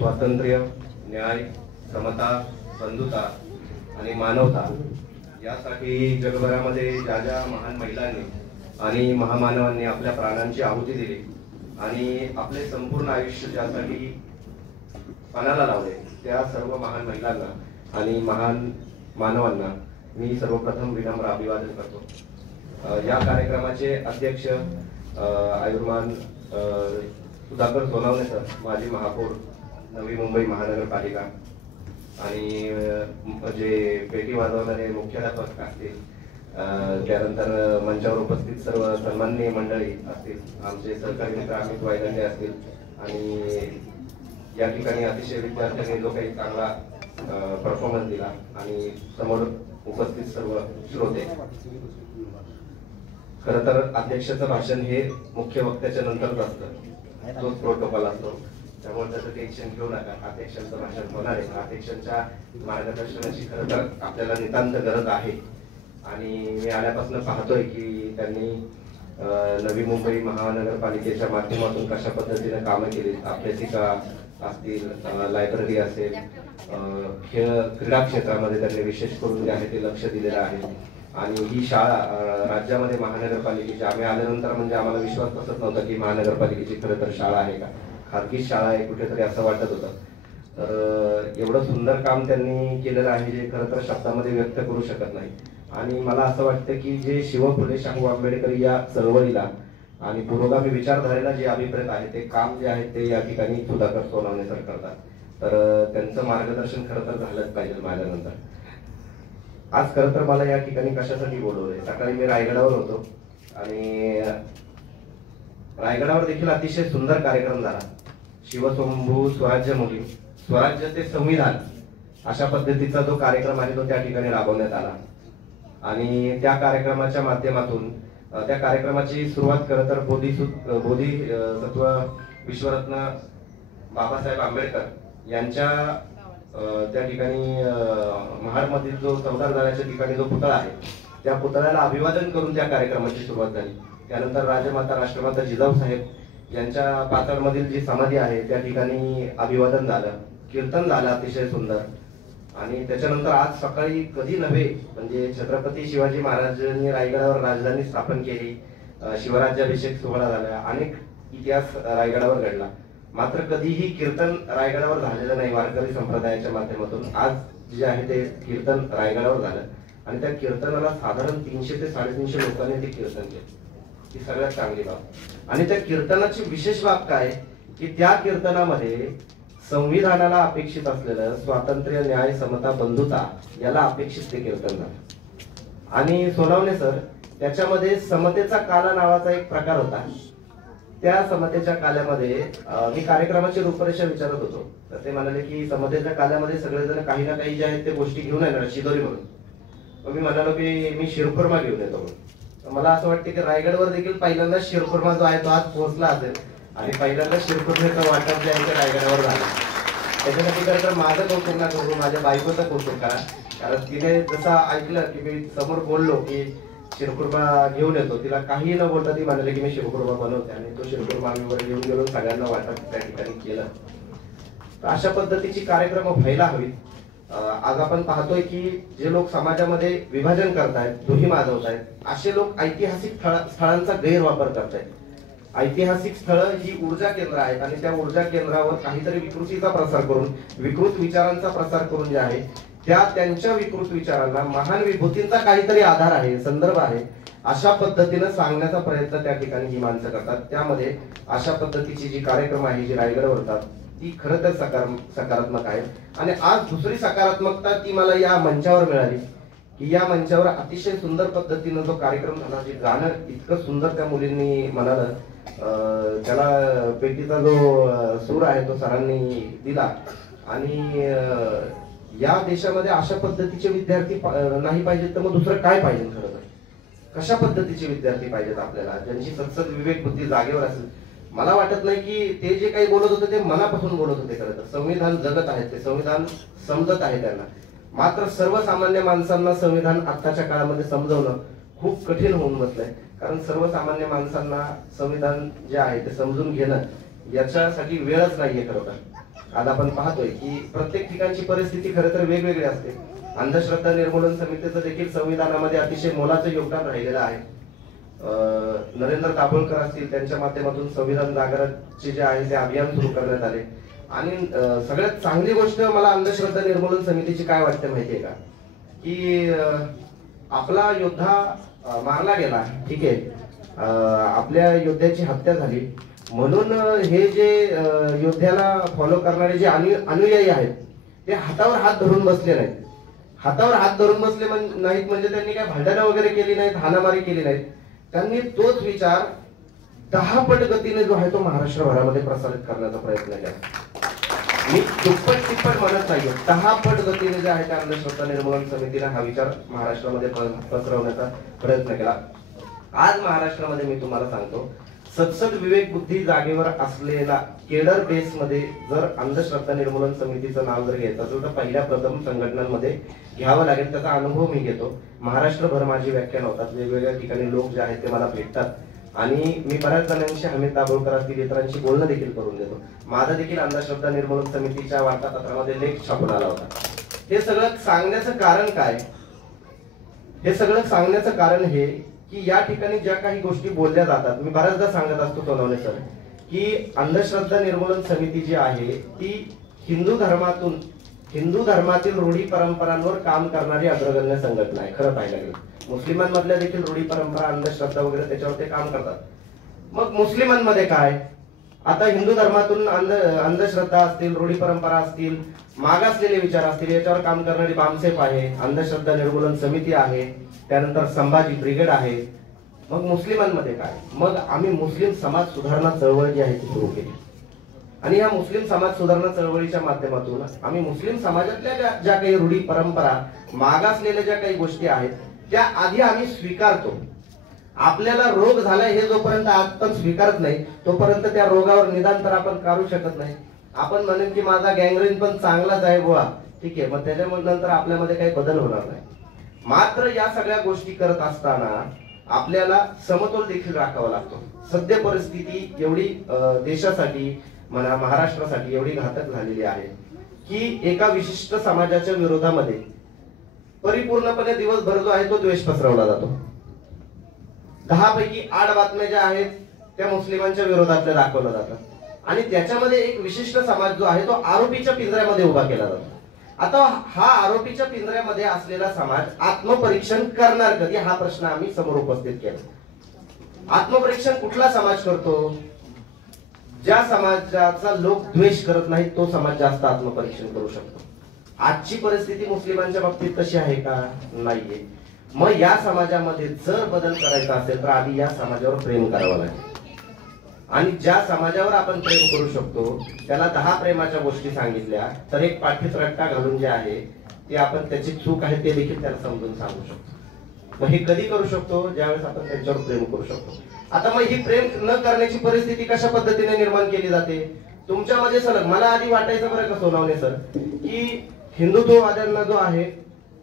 स्वातंत्र्य, न्याय, समता, बंधुता आणि मानवता यासाठी जगभरामध्ये ज्या ज्या महान महिलांनी आणि महामानवांनी आपल्या प्राणांची आहुती दिली आणि आपले संपूर्ण आयुष्य ज्यासाठी पणाला लावले त्या सर्व महान महिलांना आणि महान मानवांना मी सर्वप्रथम विनम्र अभिवादन करतो। या कार्यक्रमाचे अध्यक्ष आयुर्मान सुधाकर सोनवणे सर, माजी महापौर नवी मुंबई महानगरपालिका, आणि जे पेटी वाजवणारे मुख्याध्यापक असतील, त्यानंतर मंचावर उपस्थित सर्व सन्माननीय मंडळी असतील, आमचे सहकारी मित्र अमित वायदंडे असतील, आणि या ठिकाणी अतिशय विद्यार्थ्यांनी जो काही चांगला परफॉर्मन्स दिला आणि समोर उपस्थित सर्व श्रोते। खरं तर अध्यक्षाचं भाषण हे मुख्य वक्त्याच्या नंतरच असतं, तोच प्रोटोकॉल असतो, त्यामुळे त्याचं टेन्शन घेऊ नका। अध्यक्षांचं भाषण होणार आहे, अध्यक्षांच्या मार्गदर्शनाची खरं तर आपल्याला नितांत गरज आहे। आणि मी आल्यापासून पाहतोय की त्यांनी नवी मुंबई महानगरपालिकेच्या माध्यमातून कशा पद्धतीने कामं केली, अभ्यासिका असतील, लायब्ररी असेल, क्रीडा क्षेत्रामध्ये त्यांनी विशेष करून जे आहे ते लक्ष दिलेलं आहे। आणि ही शाळा राज्यामध्ये महानगरपालिकेची, आम्ही आल्यानंतर म्हणजे आम्हाला विश्वास बसत नव्हता की महानगरपालिकेची खरं तर शाळा आहे का, खाजगी शाळा आहे कुठेतरी असं वाटत होतं। तर एवढं सुंदर काम त्यांनी केलेलं आहे जे खरं तर शब्दामध्ये व्यक्त करू शकत नाही। आणि मला असं वाटतं की जे शिव फुले शाहू आंबेडकर या चळवळीला आणि पुरोगामी विचारधारेला जे अभिप्रेत आहे ते काम जे आहे ते या ठिकाणी सुधाकर सोनवणे सर करतात। तर त्यांचं मार्गदर्शन खरं तर झालंच पाहिजे माझ्यानंतर। आज खरं तर मला या ठिकाणी कशासाठी बोलवलंय, सकाळी मी रायगडावर होतो आणि रायगडावर देखील अतिशय सुंदर कार्यक्रम झाला। शिवस्वयंभू स्वराज्य मोहीम, स्वराज्य ते संविधान अशा पद्धतीचा जो कार्यक्रम आहे तो त्या ठिकाणी राबवण्यात आला। आणि त्या कार्यक्रमाच्या माध्यमातून त्या कार्यक्रमाची सुरुवात खरं तर बोधिसत्व विश्वरत्न बाबासाहेब आंबेडकर यांच्या त्या ठिकाणी महाडमधील जो चौदार जाण्याच्या ठिकाणी जो पुतळा आहे त्या पुतळ्याला अभिवादन करून त्या कार्यक्रमाची सुरुवात झाली। त्यानंतर राजमाता राष्ट्रमाता जिजाऊ साहेब यांच्या पातळमधील जी समाधी आहे त्या ठिकाणी अभिवादन झालं, कीर्तन झालं अतिशय सुंदर। आणि त्याच्यानंतर आज सकाळी कधी नव्हे म्हणजे छत्रपती शिवाजी महाराजांनी रायगडावर राजधानी स्थापन केली, शिवराज्याभिषेक सोहळा झाला, अनेक इतिहास रायगडावर घडला, मात्र कधीही कीर्तन रायगडावर झालेलं नाही वारकरी संप्रदायाच्या माध्यमातून। आज जे आहे ते कीर्तन रायगडावर झालं आणि त्या कीर्तनाला साधारण 300 ते 350 लोकांनी ते कीर्तन केलं, ही सगळ्यात चांगली बाब। आणि त्या कीर्तनाची विशेष बाब काय की त्या कीर्तनामध्ये संविधानाला अपेक्षित असलेलं स्वातंत्र्य, न्याय, समता, बंधुता याला अपेक्षित ते कीर्तन झालं। आणि सोनवणे सर त्याच्यामध्ये समतेचा काला नावाचा एक प्रकार होता, त्या समतेच्या काल्यामध्ये मी कार्यक्रमाची रूपरेषा विचारत होतो तर ते म्हणाले की समतेच्या काल्यामध्ये सगळेजण काही ना काही जे आहेत ते गोष्टी घेऊन येणार शिदोरी म्हणून। मी म्हणालो की मी शिरखुर्मा घेऊन येतो म्हणून। मला असं वाटतं की रायगडवर देखील पहिल्यांदा शिरखुर्मा जो आहे तो आज पोहोचला असेल आणि पहिल्यांदा शिरखुर्म्याचं वाटप जे आहे ते रायगडावर झालं। त्याच्यासाठी खरं तर माझं कौतुक ना करू, माझ्या बायकोचं कौतुक करा, कारण तिने जसं ऐकलं की मी समोर बोललो की शिरखुर्मा घेऊन येतो, तिला काही न बोलता ती म्हणाली की मी शिरखुर्मा बनवते आणि तो शिरखुर्मा आम्ही वर घेऊन गेलो, सगळ्यांना वाटप त्या ठिकाणी केलं। तर अशा पद्धतीची कार्यक्रम व्हायला हवीत। आज आपण पाहतोय की जे लोक समाजामध्ये विभाजन करतायत, दुही माजवतायत, असे लोक ऐतिहासिक स्थळांचा गैरवापर करतायत। ऐतिहासिक स्थळं ही ऊर्जा केंद्र आहेत आणि त्या ऊर्जा केंद्रावर काहीतरी विकृतीचा प्रसार करून, विकृत विचारांचा प्रसार करून जे आहे त्यांच्या विकृत विचारांना महान विभूतींचा काहीतरी आधार आहे, संदर्भ आहे, अशा पद्धतीने सांगण्याचा प्रयत्न त्या ठिकाणी ही माणसं करतात। त्यामध्ये अशा पद्धतीची जी कार्यक्रम आहे जी रायगडावर होतात ती खरं तर सकारात्मक आहे। आणि आज दुसरी सकारात्मकता ती मला या मंचावर मिळाली की या मंचावर अतिशय सुंदर पद्धतीने जो कार्यक्रम झाला, जे गाणं इतकं सुंदर त्या मुलींनी म्हणालं, त्याला पेटीचा जो सूर आहे तो सरांनी दिला। आणि या देशामध्ये अशा पद्धतीचे विद्यार्थी नाही पाहिजेत तर मग दुसरं काय पाहिजे, खरं तर कशा पद्धतीचे विद्यार्थी पाहिजेत आपल्याला, ज्यांची सतत विवेक बुद्धी जागेवर असेल। मला वाटत नाही की ते जे काही बोलत होते ते मनापासून बोलत होते, खरं तर संविधान जगत आहेत, ते संविधान समजत आहे त्यांना। मात्र सर्वसामान्य माणसांना संविधान आताच्या काळामध्ये समजवणं खूप कठीण होऊन बसलंय, कारण सर्वसामान्य माणसांना संविधान जे आहे ते समजून घेणं याच्यासाठी वेळच नाहीये खरं तर। आज आपण पाहतोय की प्रत्येक ठिकाणची परिस्थिती खरं तर वेगवेगळी असते. अंधश्रद्धा निर्मूलन समितीचं देखील संविधानामध्ये अतिशय मोलाचं योगदान राहिलेलं आहे. नरेंद्र दाभोळकर असतील, त्यांच्या माध्यमातून संविधान जागृतीचे जे आहे ते अभियान सुरू करण्यात आले. आणि सगळ्यात चांगली गोष्ट मला अंधश्रद्धा निर्मूलन समितीची काय वाटते माहितीये का, की आपला योद्धा मारला गेला, ठीक आहे, आपल्या योद्ध्याची हत्या झाली, म्हणून हे जे योद्ध्याला फॉलो करणारे जे अनुयायी आहेत ते हातावर हात धरून बसले नाहीत. हातावर हात धरून बसले नाहीत म्हणजे त्यांनी काय भांडणं वगैरे केली नाहीत, हाणामारी केली नाहीत. त्यांनी तोच विचार 10 पट गतीने जो आहे तो महाराष्ट्रभरामध्ये प्रसारित करण्याचा प्रयत्न केला. मी दुप्पट तिप्पट म्हणत नाहीये, 10 पट गतीने जे आहे त्या अंधश्रद्धा निर्मूलन समितीने हा विचार महाराष्ट्रामध्ये पसरवण्याचा प्रयत्न केला. आज महाराष्ट्रामध्ये मी तुम्हाला सांगतो, सत्सद विवेक बुद्धी जागेवर असलेला केडर बेस मध्ये जर अंधश्रद्धा निर्मूलन समितीचं नाव जर घ्यायचं असेल तर पहिल्या प्रथम संघटनांमध्ये घ्यावं लागेल. त्याचा अनुभव मी घेतो. महाराष्ट्रभर माझी व्याख्यान होतात, वेगवेगळ्या ठिकाणी लोक जे आहेत ते मला भेटतात आणि मी बऱ्याच जणांशी अमित दाभोळकर असतील इतरांशी बोलणं देखील करून देतो. माझा देखील अंधश्रद्धा निर्मूलन समितीच्या वार्तापत्रामध्ये लेख छापून आला होता. हे सगळं सांगण्याचं कारण काय? हे सगळं सांगण्याचं कारण हे की या ठिकाणी ज्या काही गोष्टी बोलल्या जातात, मी बऱ्याचदा सांगत असतो सोनवणे सर, की अंधश्रद्धा निर्मूलन समिती जी आहे ती हिंदू धर्मातील रूढी परंपरांवर काम करणारी अग्रगण्य संघटना आहे. खरं पाहायला गेलं मुस्लिमांमधल्या देखील रूढी परंपरा, अंधश्रद्धा वगैरे त्याच्यावर ते काम करतात. मग मुस्लिमांमध्ये काय, आता हिंदू धर्मातून अंधश्रद्धा असतील, रूढी परंपरा असतील, मागासलेले विचार असतील, याच्यावर काम करणारी बामसेफ आहे, अंधश्रद्धा निर्मूलन समिती आहे, त्यानंतर संभाजी ब्रिगेड आहे. मग मुस्लिमांमध्ये काय, मग आम्ही मुस्लिम समाज सुधारणा चळवळ जी आहे ती सुरू केली आणि या मुस्लिम समाज सुधारणा चळवळीच्या माध्यमातून आम्ही मुस्लिम समाजातल्या ज्या काही रूढी परंपरा, मागासलेल्या ज्या काही गोष्टी आहेत त्या आधी आम्ही स्वीकारतो. आपल्याला रोग झालाय हे जोपर्यंत आपण स्वीकारत नाही तोपर्यंत त्या रोगावर निदान तर आपण काढू शकत नाही. आपण म्हणेन की माझा गँग्रीन पण चांगलाच आहे बुवा, ठीक आहे, मग त्याच्यानंतर आपल्यामध्ये काही बदल होणार नाही. मात्र या सगळ्या गोष्टी करत असताना आपल्याला समतोल देखील राखावा लागतो. सध्या परिस्थिती एवढी देशासाठी म्हणा, महाराष्ट्रासाठी एवढी घातक झालेली आहे की एका विशिष्ट समाजाच्या विरोधामध्ये परिपूर्णपणे दिवसभर जो आहे तो द्वेष पसरवला जातो. 10 पैकी 8 बातम्या ज्या आहेत त्या मुस्लिमांच्या विरोधातल्या दाखवल्या जातात आणि त्याच्यामध्ये एक विशिष्ट समाज जो आहे तो आरोपीच्या पिंजऱ्यामध्ये उभा केला जातो. आता हा आरोपीच्या पिंजऱ्यामध्ये असलेला समाज आत्मपरीक्षण करणार कधी, हा प्रश्न आम्ही समोर उपस्थित केला. आत्मपरीक्षण कुठला समाज करतो? ज्या समाजाचा लोक द्वेष करत नाही तो समाज जास्त आत्मपरीक्षण करू शकतो. आजची परिस्थिती मुस्लिमांच्या बाबतीत तशी आहे का? नाहीये. मग या समाजामध्ये जर बदल करायचा असेल तर आधी या समाजावर प्रेम करावं लागेल आणि ज्या समाजावर आपण प्रेम करू शकतो त्याला 10 प्रेमाच्या गोष्टी सांगितल्या तर एक पाठीत रट्टा घालून जे आहे ते आपण त्याची चूक आहे ते देखील त्याला समजून सांगू शकतो. मग हे कधी करू शकतो? ज्यावेळेस आपण त्यांच्यावर प्रेम करू शकतो. आता मग ही प्रेम न करण्याची परिस्थिती कशा पद्धतीने निर्माण केली जाते? तुमच्यामध्ये सलग मला आधी वाटायचं बरं का सोनवणे सर, की हिंदुत्ववाद्यांना जो आहे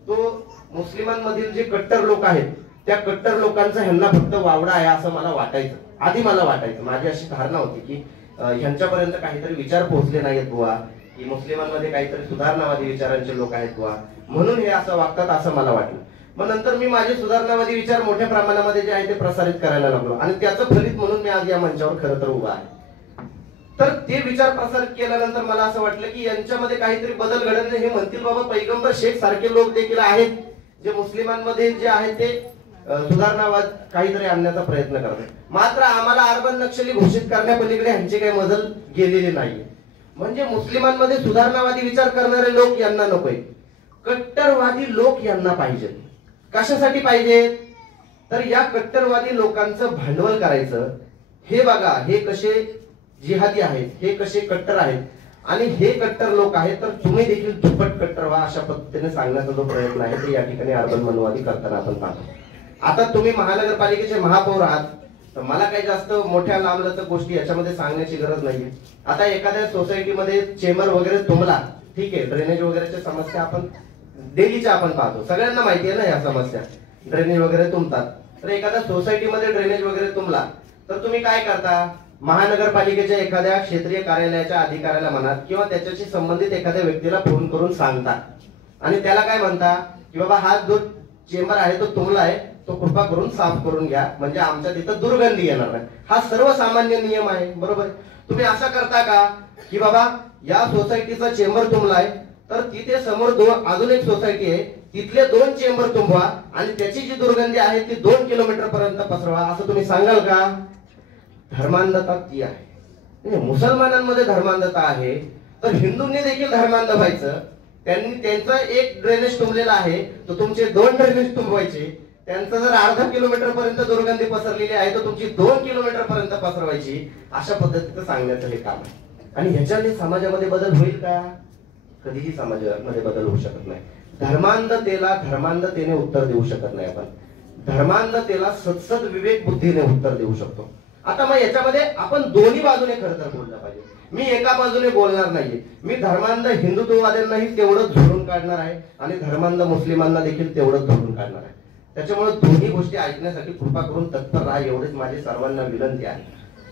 तो मुस्लिमांमधील जे कट्टर लोक आहेत त्या कट्टर लोकांचा ह्यांना फक्त वावडा आहे असं मला वाटायचं. आधी मला वाटायचं, माझी अशी धारणा होती की ह्यांच्यापर्यंत काहीतरी विचार पोहोचले नाहीत बुवा, की मुस्लिमांमध्ये काहीतरी सुधारणावादी विचारांचे लोक आहेत बुवा, म्हणून हे असं वागतात असं मला वाटलं. मग नंतर मी माझे सुधारणावादी विचार मोठ्या प्रमाणामध्ये जे आहे ते प्रसारित करायला लागलो आणि त्याचं फलित म्हणून मी आज या मंचावर खरं तर उभा आहे. तर ते विचार प्रसारित केल्यानंतर मला असं वाटलं की यांच्यामध्ये काहीतरी बदल घडत नाही. हे म्हणतील बाबा पैगंबर शेख सारखे लोक देखील आहेत जे मुस्लिमांमध्ये जे आहे ते सुधारणावाद काहीतरी आणण्याचा प्रयत्न करतात. मात्र आम्हाला अर्बन नक्षली घोषित करण्यापलीकडे ह्यांची काही मजल गेलेली नाहीये. म्हणजे मुस्लिमांमध्ये सुधारणावादी विचार करणारे लोक यांना नकोय, कट्टरवादी लोक यांना पाहिजेत. कशासाठी पाहिजे? तर या कट्टरवादी लोकांचं भांडवल करायचं. हे बघा, हे कसे जिहादी आहेत, हे कसे कट्टर आहेत आणि हे कट्टर लोक आहेत, तर तुम्ही देखील दुप्पट कट्टर व्हा अशा पद्धतीने सांगण्याचा जो प्रयत्न आहे ते या ठिकाणी अर्बन मनवादी करताना आपण पाहतो. आता तुम्ही महानगरपालिकेचे महापौर आहात तर मला काही जास्त मोठ्या लांबलचक गोष्टी याच्यामध्ये सांगण्याची गरज नाहीये. आता एखाद्या सोसायटीमध्ये चेंबर वगैरे तुंबला, ठीक आहे, ड्रेनेज वगैरेच्या समस्या आपण डेलीच्या आपण पाहतो, सगळ्यांना माहिती आहे ना या समस्या, ड्रेनेज वगैरे तुंबतात. तर एखाद्या सोसायटीमध्ये ड्रेनेज वगैरे तुंबला तर तुम्ही काय करता? महानगरपालिकेच्या एखाद्या क्षेत्रीय कार्यालयाच्या अधिकाऱ्याला म्हणा किंवा त्याच्याशी संबंधित एखाद्या व्यक्तीला फोन करून सांगता आणि त्याला काय म्हणता की बाबा हा जो चेंबर आहे तो तुमला आहे, तो कृपा करून साफ करून घ्या, म्हणजे आमच्या तिथं दुर्गंधी येणार नाही. हा सर्वसामान्य नियम आहे, बरोबर. तुम्ही असं करता का की बाबा या सोसायटीचा चेंबर तुमला आहे तर तिथे समोर अजून एक सोसायटी आहे, तिथले 2 चेंबर तुंबवा आणि त्याची जी दुर्गंधी आहे ती 2 किलोमीटर पर्यंत पसरवा, असं तुम्ही सांगाल का? धर्मांधता ती आहे. मुसलमानांमध्ये धर्मांधता आहे तर हिंदूंनी देखील धर्मांध व्हायचं. त्यांनी त्यांचं एक ड्रेनेज तुंबलेला आहे तर तुमचे 2 ड्रेनेज तुंबवायचे. त्यांचं जर अर्धा किलोमीटर पर्यंत दुर्गंधी पसरलेली आहे तर तुमची 2 किलोमीटर पर्यंत पसरवायची. अशा पद्धतीचं सांगण्याचं हे काम आहे. आणि ह्याच्याने समाजामध्ये बदल होईल का? कधीही समाजामध्ये बदल होऊ शकत नाही. धर्मांधतेला धर्मांधतेने उत्तर देऊ शकत नाही आपण. धर्मांधतेला सत्सद विवेक बुद्धीने उत्तर देऊ शकतो. आता मग याच्यामध्ये आपण दोन्ही बाजूने खरं तर बोललं पाहिजे. मी एका बाजूने बोलणार नाहीये. मी धर्मांध हिंदुत्ववाद्यांनाही तेवढंच झोडून काढणार आहे आणि धर्मांध मुस्लिमांना देखील तेवढंच झोडून काढणार आहे. त्याच्यामुळे दोन्ही गोष्टी ऐकण्यासाठी कृपा करून तत्पर राहा, एवढेच माझी सर्वांना विनंती आहे.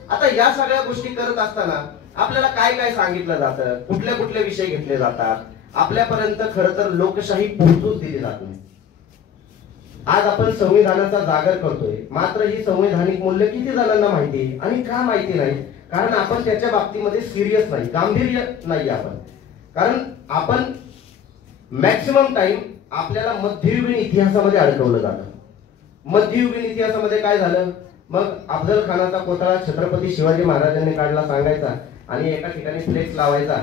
आता या सगळ्या गोष्टी करत असताना आपल्याला काय काय सांगितलं जातं, कुठले कुठले विषय घेतले जातात, आपल्यापर्यंत खरं तर लोकशाही पोहोचूच दिली जात नाही. आज आपण संविधानाचा जागर करतोय, मात्र ही संवैधानिक मूल्य किती जणांना माहिती आणि का माहिती नाही? कारण आपण त्याच्या बाबतीमध्ये सिरियस नाही, गांभीर्य नाही आपण. कारण आपण मॅक्सिमम टाइम आपल्याला मध्ययुगीन इतिहासामध्ये अडकवलं जातं. मध्ययुगीन इतिहासामध्ये काय झालं? मग अफजल खानाचा कोथळा छत्रपती शिवाजी महाराजांनी काढला सांगायचा आणि एका ठिकाणी फ्लेक्स लावायचा.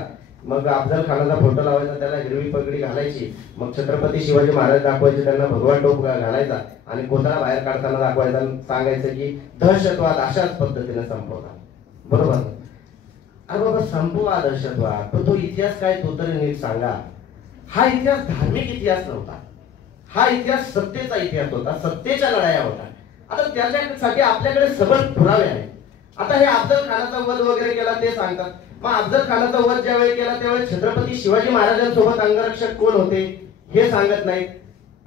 मग अफजल खानाचा फोटो लावायचा, त्याला हिरवी पगडी घालायची. मग छत्रपती शिवाजी महाराज दाखवायचे, त्यांना भगवा टोप घालायचा आणि कोथळा बाहेर काढताना दाखवायचा, सांगायचं की दहशतवाद अशाच पद्धतीने संपवला. बरोबर? अरे बाबा संपवा दहशतवाद, पण तो इतिहास काय तो तरी नीट सांगा. हा इतिहास धार्मिक इतिहास नव्हता, हा इतिहास सत्तेचा इतिहास होता, सत्तेच्या लढाया होता. आता त्याच्यासाठी आपल्याकडे सबळ पुरावे आहेत. आता हे अफजल खानाचा वध वगैरे केला ते सांगतात. मग अफजल खानाचा वध ज्यावेळी केला त्यावेळी छत्रपती शिवाजी महाराजांसोबत अंगरक्षक कोण होते हे सांगत नाहीत.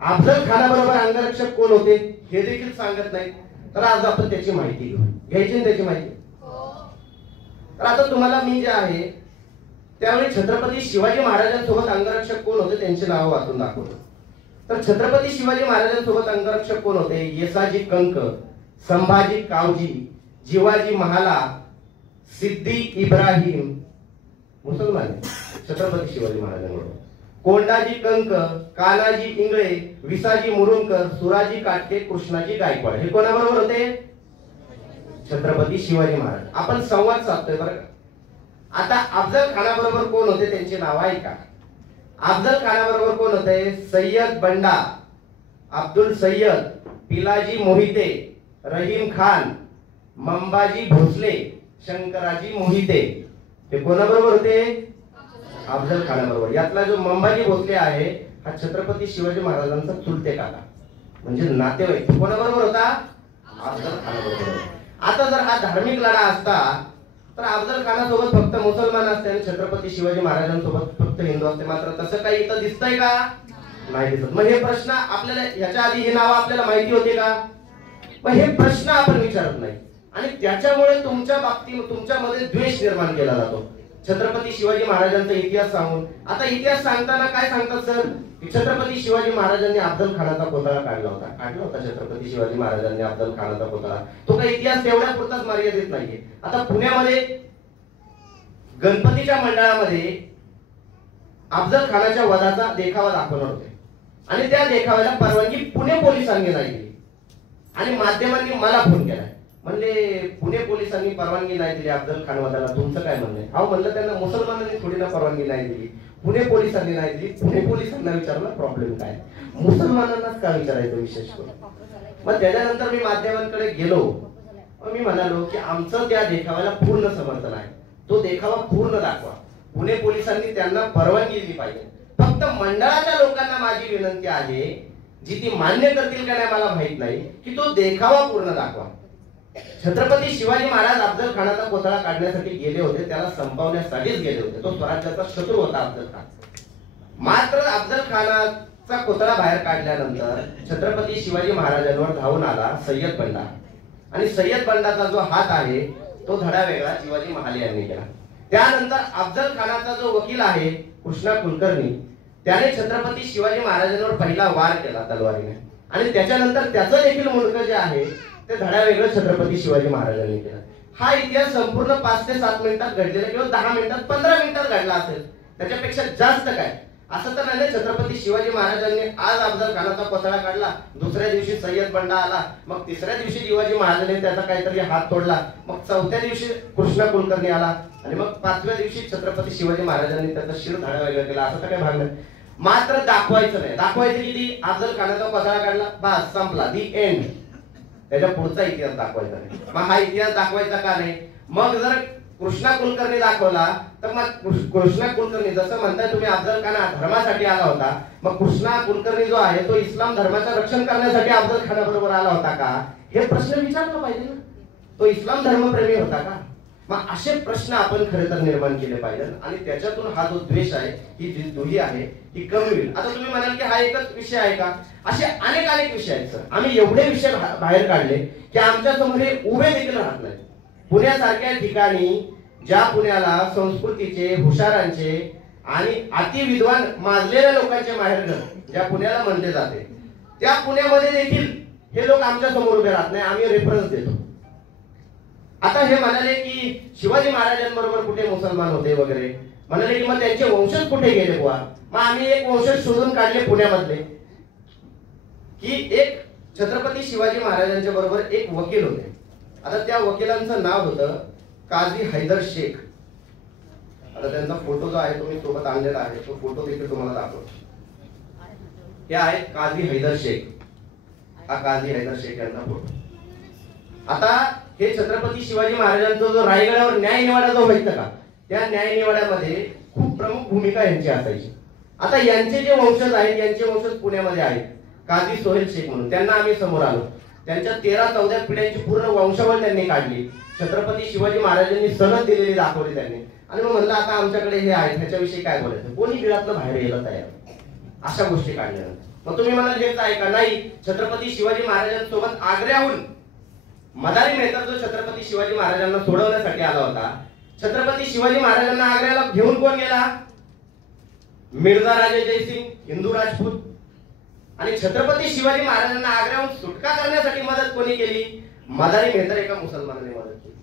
अफजल खानाबरोबर अंगरक्षक कोण होते हे देखील सांगत नाहीत. तर आज आपण त्याची माहिती घेऊ, घ्यायची त्याची माहिती. तर आता तुम्हाला मी जे आहे त्यावेळी छत्रपती शिवाजी महाराजांसोबत अंगरक्षक कोण होते त्यांची नावं वाचून दाखवतो. तर छत्रपती शिवाजी महाराजांसोबत अंगरक्षक कोण होते? येसाजी कंक, संभाजी कावजी, जिवाजी महाला, सिद्दी इब्राहिम, मुसलमान छत्रपती शिवाजी महाराजांबरोबर. कोंडाजी कंक, कानाजी इंगळे, विसाजी मुरुमकर, सुराजी काटके, कृष्णाजी गायकवाड, हे कोणाबरोबर होते? छत्रपती शिवाजी महाराज. आपण संवाद साधतोय बरं. आता अफजल खानाबरोबर कोण होते त्यांची नाव आहे का? अफजल खानाबरोबर कोण होते? सय्यद बंडा, अब्दुल सय्यद, पिलाजी मोहिते, रहीम खान, मंबाजी भोसले, शंकराजी मोहिते, हे कोणाबरोबर होते? अफजल खानाबरोबर. यातला जो मंबाजी भोसले आहे हा छत्रपती शिवाजी महाराजांचा चुलते काका, म्हणजे नातेवाईक. कोणाबरोबर होता? अफजल खानाबरोबर. आता जर हा धार्मिक लढा असता तर अफजल खानासोबत फक्त मुसलमान असते आणि छत्रपती शिवाजी महाराजांसोबत फक्त हिंदू असते. मात्र तसं काही इथं दिसतंय का? नाही दिसत. मग हे प्रश्न आपल्याला याच्या आधी ही नावं आपल्याला माहिती होते का? मग हे प्रश्न आपण विचारत नाही आणि त्याच्यामुळे तुमच्या बाबतीत तुमच्यामध्ये द्वेष निर्माण केला जातो. छत्रपती शिवाजी महाराजांचा इतिहास सांगून आता इतिहास सांगताना काय सांगतात सर? छत्रपती शिवाजी महाराजांनी अफजल खानाचा पुतळा काढला होता छत्रपती शिवाजी महाराजांनी अफजल खानाचा पुतळा. तो काही इतिहास तेवढ्या पुरताच मर्यादित नाहीये. आता पुण्यामध्ये गणपतीच्या मंडळामध्ये अफजल खानाच्या वधाचा देखावा दाखवणार होते आणि त्या देखाव्याला परवानगी पुणे पोलिसांनी नाही दिली आणि माध्यमांनी मला फोन केला. म्हणले पुणे पोलिसांनी परवानगी नाही दिली अफजल खान वधाला, तुमचं काय म्हणणं आहे? अहो म्हणलं त्यांना मुसलमानांनी थोडी ना परवानगी नाही दिली, पुणे पोलिसांनी नाही दिली. पुणे पोलिसांना विचारलं प्रॉब्लेम काय, मुसलमानांनाच का विचारायचं विशेष करून? मग त्याच्यानंतर मी माध्यमांकडे गेलो. मी म्हणालो की आमचं त्या देखाव्याला पूर्ण समर्थन आहे, तो देखावा पूर्ण दाखवा. पुणे पोलिसांनी त्यांना परवानगी दिली पाहिजे. फक्त मंडळाच्या लोकांना माझी विनंती आहे, जी ती मान्य करतील का नाही मला माहित नाही, की तो देखावा पूर्ण दाखवा. छत्रपती शिवाजी महाराज अफजल खानाचा पुतळा काढण्यासाठी गेले होते, त्याला संपवण्यासाठीच गेले होते. तो स्वराज्याचा शत्रू होता अफजल खान. मात्र अफजल खानाचा पुतळा बाहेर काढल्यानंतर छत्रपती शिवाजी महाराजांवर धावून आला सय्यद बंडा आणि सय्यद बंडाचा जो हात आहे तो धडा वेगळा शिवाजी महाले यांनी केला. त्यानंतर अफजल खानाचा जो वकील आहे कृष्णा कुलकर्णी, त्याने छत्रपती शिवाजी महाराजांवर पहिला वार केला तलवारीने, आणि त्याच्यानंतर त्याचं देखील मुंडकं जे आहे ते धडा वेगळं छत्रपती शिवाजी महाराजांनी केलं. हा इतिहास संपूर्ण 5 ते 7 मिनिटात घडलेला किंवा 10 मिनिटात 15 मिनिटात घडला असेल, त्याच्यापेक्षा जास्त काय असं तर नाही. छत्रपती शिवाजी महाराजांनी आज अफजल खानाचा पसरा काढला, दुसऱ्या दिवशी सय्यद बंडा आला, मग तिसऱ्या दिवशी शिवाजी महाराजांनी त्याचा काहीतरी हात तोडला, मग चौथ्या दिवशी कृष्णा कुलकर्णी आला, आणि मग 5व्या दिवशी छत्रपती शिवाजी महाराजांनी त्याचा शिर धडा वेगळा केला. असं तर काही भाग नाही. मात्र दाखवायचं नाही. दाखवायचं किती? अफजल खानाचा पसरा काढला, बस संपला, दी एंड. त्याच्या पुढचा इतिहास दाखवायचा नाही. मग हा इतिहास दाखवायचा का नाही? मग जर कृष्णा कुलकर्णी दाखवला तर मग कृष्णा कुलकर्णी जसं म्हणताय तुम्ही अफजल खान धर्मासाठी आला होता, मग कृष्णा कुलकर्णी जो आहे तो इस्लाम धर्माचं रक्षण करण्यासाठी अफजल खानाबरोबर आला होता का, हे प्रश्न विचारला पाहिजे ना. तो इस्लाम धर्मप्रेमी होता का? मग असे प्रश्न आपण खरे तर निर्माण केले पाहिजे, आणि त्याच्यातून हा जो द्वेष आहे, ही जी दुही आहे ही कमी होईल. आता तुम्ही म्हणाल की हा एकच विषय आहे का? असे अनेक विषय आहेत सर. आम्ही एवढे विषय बाहेर काढले की आमच्या समोर हे उभे देखील राहत नाही. पुण्यासारख्या ठिकाणी ज्या पुण्याला संस्कृतीचे, हुशारांचे आणि अतिविद्वान माजलेल्या लोकांचे माहेरघर ज्या पुण्याला म्हणले जाते, त्या पुण्यामध्ये देखील हे लोक आमच्या समोर उभे राहत नाही. आम्ही रेफरन्स देतो. आता हे म्हणाले की शिवाजी महाराजांबरोबर कुठे मुसलमान होते वगैरे, म्हणाले की मग त्यांचे वंशज कुठे गेले बुवा. मग आम्ही एक वंशज शोधून काढले पुण्यामधले, की एक छत्रपती शिवाजी महाराजांच्या बरोबर एक वकील होते. आता त्या वकिलांचं नाव होतं काझी हैदर शेख. आता त्यांचा फोटो जो आहे तो मी सोबत आणलेला आहे, तो फोटो देखील तुम्हाला दाखवतो. हे आहेत काझी हैदर शेख. हा काझी हैदर शेख यांचा फोटो. आता हे छत्रपती शिवाजी महाराजांचा जो रायगडावर न्याय निवाडा जो व्हायचा का, त्या न्याय निवाड्यामध्ये खूप प्रमुख भूमिका यांची असायची. आता यांचे जे वंशज आहेत, यांचे वंशज पुण्यामध्ये आहेत, काझी सोहेल शेख म्हणून. त्यांना आम्ही समोर आलो. त्यांच्या 13-14 पिढ्यांची पूर्ण वंशावळ त्यांनी काढली. छत्रपती शिवाजी महाराजांनी सनद दिलेली दाखवली त्यांनी, आणि मग म्हणलं आता आमच्याकडे हे आहे, ह्याच्याविषयी काय बोलायचं. कोणी बिळातलं बाहेर यायला तयार. अशा गोष्टी काढल्यानंतर मग तुम्ही म्हणाल हेच आहे का? नाही. छत्रपती शिवाजी महाराजांसोबत आग्र्याहून मदारी मेहता जो छत्रपती शिवाजी महाराजांना सोडवण्यासाठी आला होता, छत्रपती शिवाजी महाराजांना आग्र्याला घेऊन कोण गेला? मिर्झा राजे जयसिंग, हिंदू राजपूत. आणि छत्रपती शिवाजी महाराजांना आग्र्याहून सुटका करण्यासाठी मदत कोणी केली? मदारी मेहतर एका मुसलमानाने मदत केली.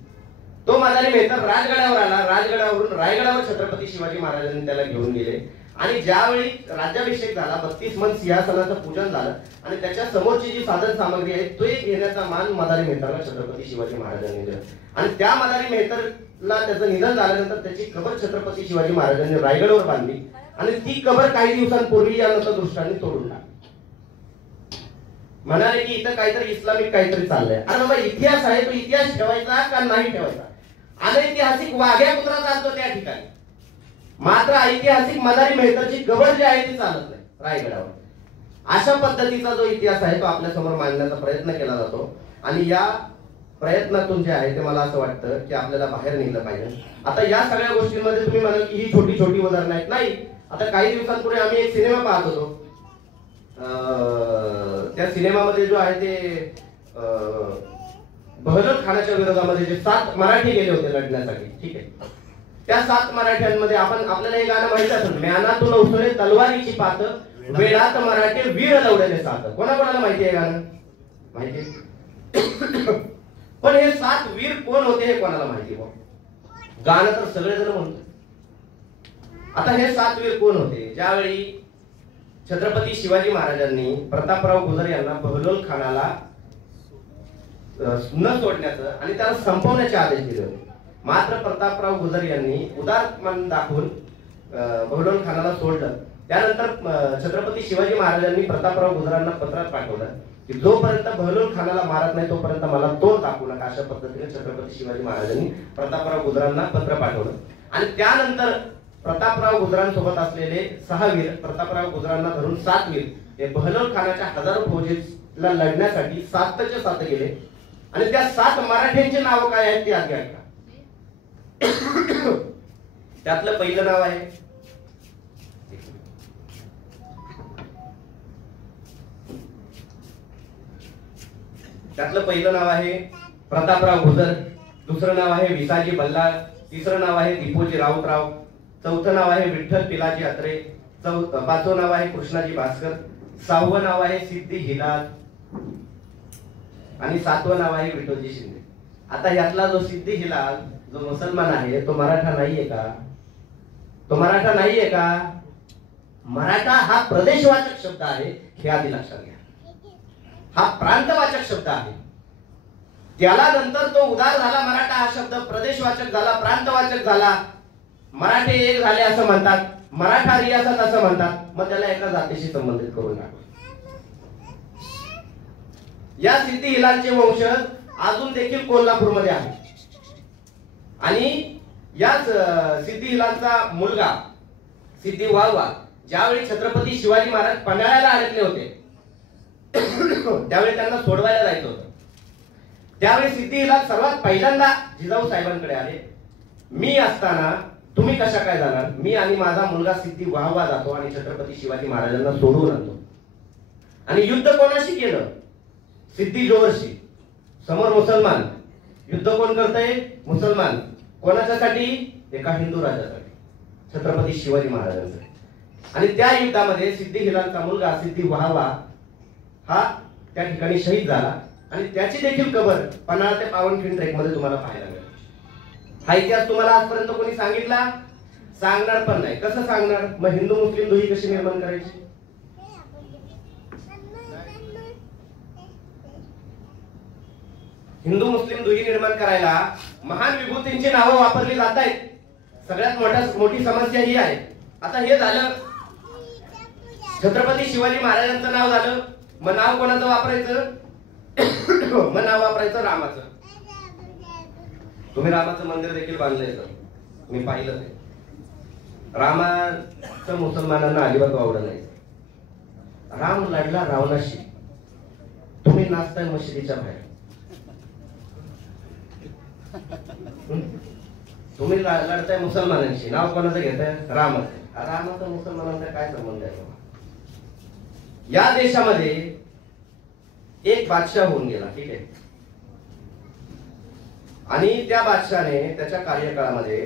तो मदारी मेहतर राजगडावर आला. राजगडावरून रायगडावर छत्रपती शिवाजी महाराजांनी त्याला घेऊन गेले, आणि ज्यावेळी राज्याभिषेक झाला, 32 मन सिंहासनाचं पूजन झालं, आणि त्याच्या समोरची जी साधन सामग्री आहे ते घेण्याचा मान मदारी मेहतरला छत्रपती शिवाजी महाराजांनी दिला. आणि त्या मदारी मेहतरला त्याचं निधन झाल्यानंतर त्याची कबर छत्रपती शिवाजी महाराजांनी रायगडावर बांधली, आणि ती कबर काही दिवसांपूर्वी या नतदृष्टांनी तोडून टाकली. म्हणाले की इथं काहीतरी इस्लामिक काहीतरी चाललंय. अरे बाबा, इतिहास आहे, तो इतिहास ठेवायचा का नाही ठेवायचा? अनैतिहासिक वाघ्या कुत्रा चालतो त्या ठिकाणी, मात्र ऐतिहासिक मदारी मेहतरची कबर जी आहे ती चालत नाही रायगडावर. अशा पद्धतीचा जो इतिहास आहे तो आपल्या समोर मांडण्याचा प्रयत्न केला जातो, आणि या प्रयत्नातून जे आहे ते मला असं वाटतं की आपल्याला बाहेर निघलं पाहिजे. आता या सगळ्या गोष्टींमध्ये तुम्ही म्हणाल की ही छोटी छोटी उदाहरणं आहेत. नाही. आता काही दिवसांपूर्वी आम्ही एक सिनेमा पाहत होतो. त्या सिनेमामध्ये जो आहे ते बहलोल खानाच्या विरोधामध्ये जे 7 मराठी गेले होते लढण्यासाठी, ठीक आहे, त्या 7 मराठ्यांमध्ये आपल्याला हे गाणं माहिती असेल, म्यानातून अवसरे तलवारीची पात, वेळात मराठे वीर लवडले सात. कोणाकोणाला माहिती आहे गाणं? माहिती. पण हे 7 वीर कोण होते हे कोणाला माहिती? गाणं तर सगळेजण म्हणतो. आता हे 7 वीर कोण होते? ज्यावेळी छत्रपती शिवाजी महाराजांनी प्रतापराव गुजर यांना बहलोल खानाला न सोडण्याचं आणि त्याला संपवण्याचे आदेश दिले होते, मात्र प्रतापराव गुजर यांनी उदार मन दाखवून बहलोल खानाला सोडलं. त्यानंतर छत्रपती शिवाजी महाराजांनी प्रतापराव गुजरांना पत्रात पाठवलं की जोपर्यंत बहलोल खानाला मारत नाही तोपर्यंत मला तोड दाखवू नका. अशा पद्धतीने छत्रपती शिवाजी महाराजांनी प्रतापराव गुजरांना पत्र पाठवलं. आणि त्यानंतर प्रतापराव गुजरांसोबत असलेले 6 वीर, प्रतापराव गुजरांना धरून 7 वीर, हे बहलोल खानाच्या हजारो फौजेला लढण्यासाठी 7च्या 7 गेले. आणि त्या 7 मराठ्यांची नावं काय आहेत ती आधी ऐका. त्यातलं पहिलं नाव आहे प्रतापराव गुजर. दुसरं नाव आहे विसाजी बल्लाळ, तिसरं नाव आहे दीपोजी राऊतराव, चौथं नाव आहे विठ्ठल पिलाजी अत्रे, पाचवं नाव आहे कृष्णाजी भास्कर, सहावं नाव आहे सिद्धी हिलाल आणि सातवं नाव आहे विठोजी शिंदे. आता यातला जो सिद्धी हिलाल जो मुसलमान आहे तो मराठा नाहीये का? तो मराठा नाहीये का? मराठा हा प्रदेशवाचक शब्द आहे, हे आधी लक्षात घ्या. हा प्रांतवाचक शब्द आहे. त्याला नंतर तो उदार झाला, मराठा हा शब्द प्रदेशवाचक झाला, प्रांतवाचक झाला. मराठे एक झाले असं म्हणतात, मराठा रियासत असं म्हणतात. मग त्याला एका जातीशी संबंधित करून टाकलं. या सिद्धी हिलालचे वंशज अजून देखील कोल्हापूरमध्ये आहे. आणि याच सिद्धी हिलालचा मुलगा सिद्धी वाळवा ज्यावेळी छत्रपती शिवाजी महाराज पन्हाळ्याला अडकले होते त्यावेळी त्यांना सोडवायला जायचं होतं. त्यावेळी सिद्धी हिलाल सर्वात पहिल्यांदा जिजाऊ साहेबांकडे आले. मी असताना तुम्ही कशा काय जाणार? मी आणि माझा मुलगा सिद्धी वाहवा जातो आणि छत्रपती शिवाजी महाराजांना सोडवून आणतो. आणि युद्ध कोणाशी केलं? सिद्धी जोहरशी. समोर मुसलमान, युद्ध कोण करतंय? मुसलमान. कोणाच्यासाठी? एका हिंदू राजासाठी, छत्रपती शिवाजी महाराजांसाठी. आणि त्या युद्धामध्ये सिद्धी हिलालचा मुलगा सिद्धी वाहवा हा त्या ठिकाणी शहीद झाला. आणि त्याची देखील कबर पन्हाळा ते पावनखिंड ट्रेक मध्ये तुम्हाला पाहायला मिळेल. हा इतिहास तुम्हाला आजपर्यंत कोणी सांगितला? सांगणार पण नाही. कसं सांगणार? मग हिंदू मुस्लिम दुही कशी निर्माण करायची? हिंदू मुस्लिम दुही निर्माण करायला महान विभूतींची नावं वापरली जात आहेत. सगळ्यात मोठी समस्या ही आहे. आता हे झालं, छत्रपती शिवाजी महाराजांचं नाव झालं. मग नाव कोणाचं वापरायचं? मग नाव वापरायचं रामाचं. तुम्ही रामाचं मंदिर देखील बांधलंय, मी पाहिलं ते. रामाचं मुसलमानांना अजिबात आवडलं नाही. राम लढला रावणाशी, तुम्ही नाचताय मशिदीच्या बाहेर. तुम्ही लढताय मुसलमानांशी, नाव कोणाचं घेताय? रामाचं. रामाचा मुसलमानांचा काय संबंध आहे? या देशामध्ये एक बादशाह होऊन गेला, ठीक आहे. आणि त्या बादशाने त्याच्या कार्यकाळामध्ये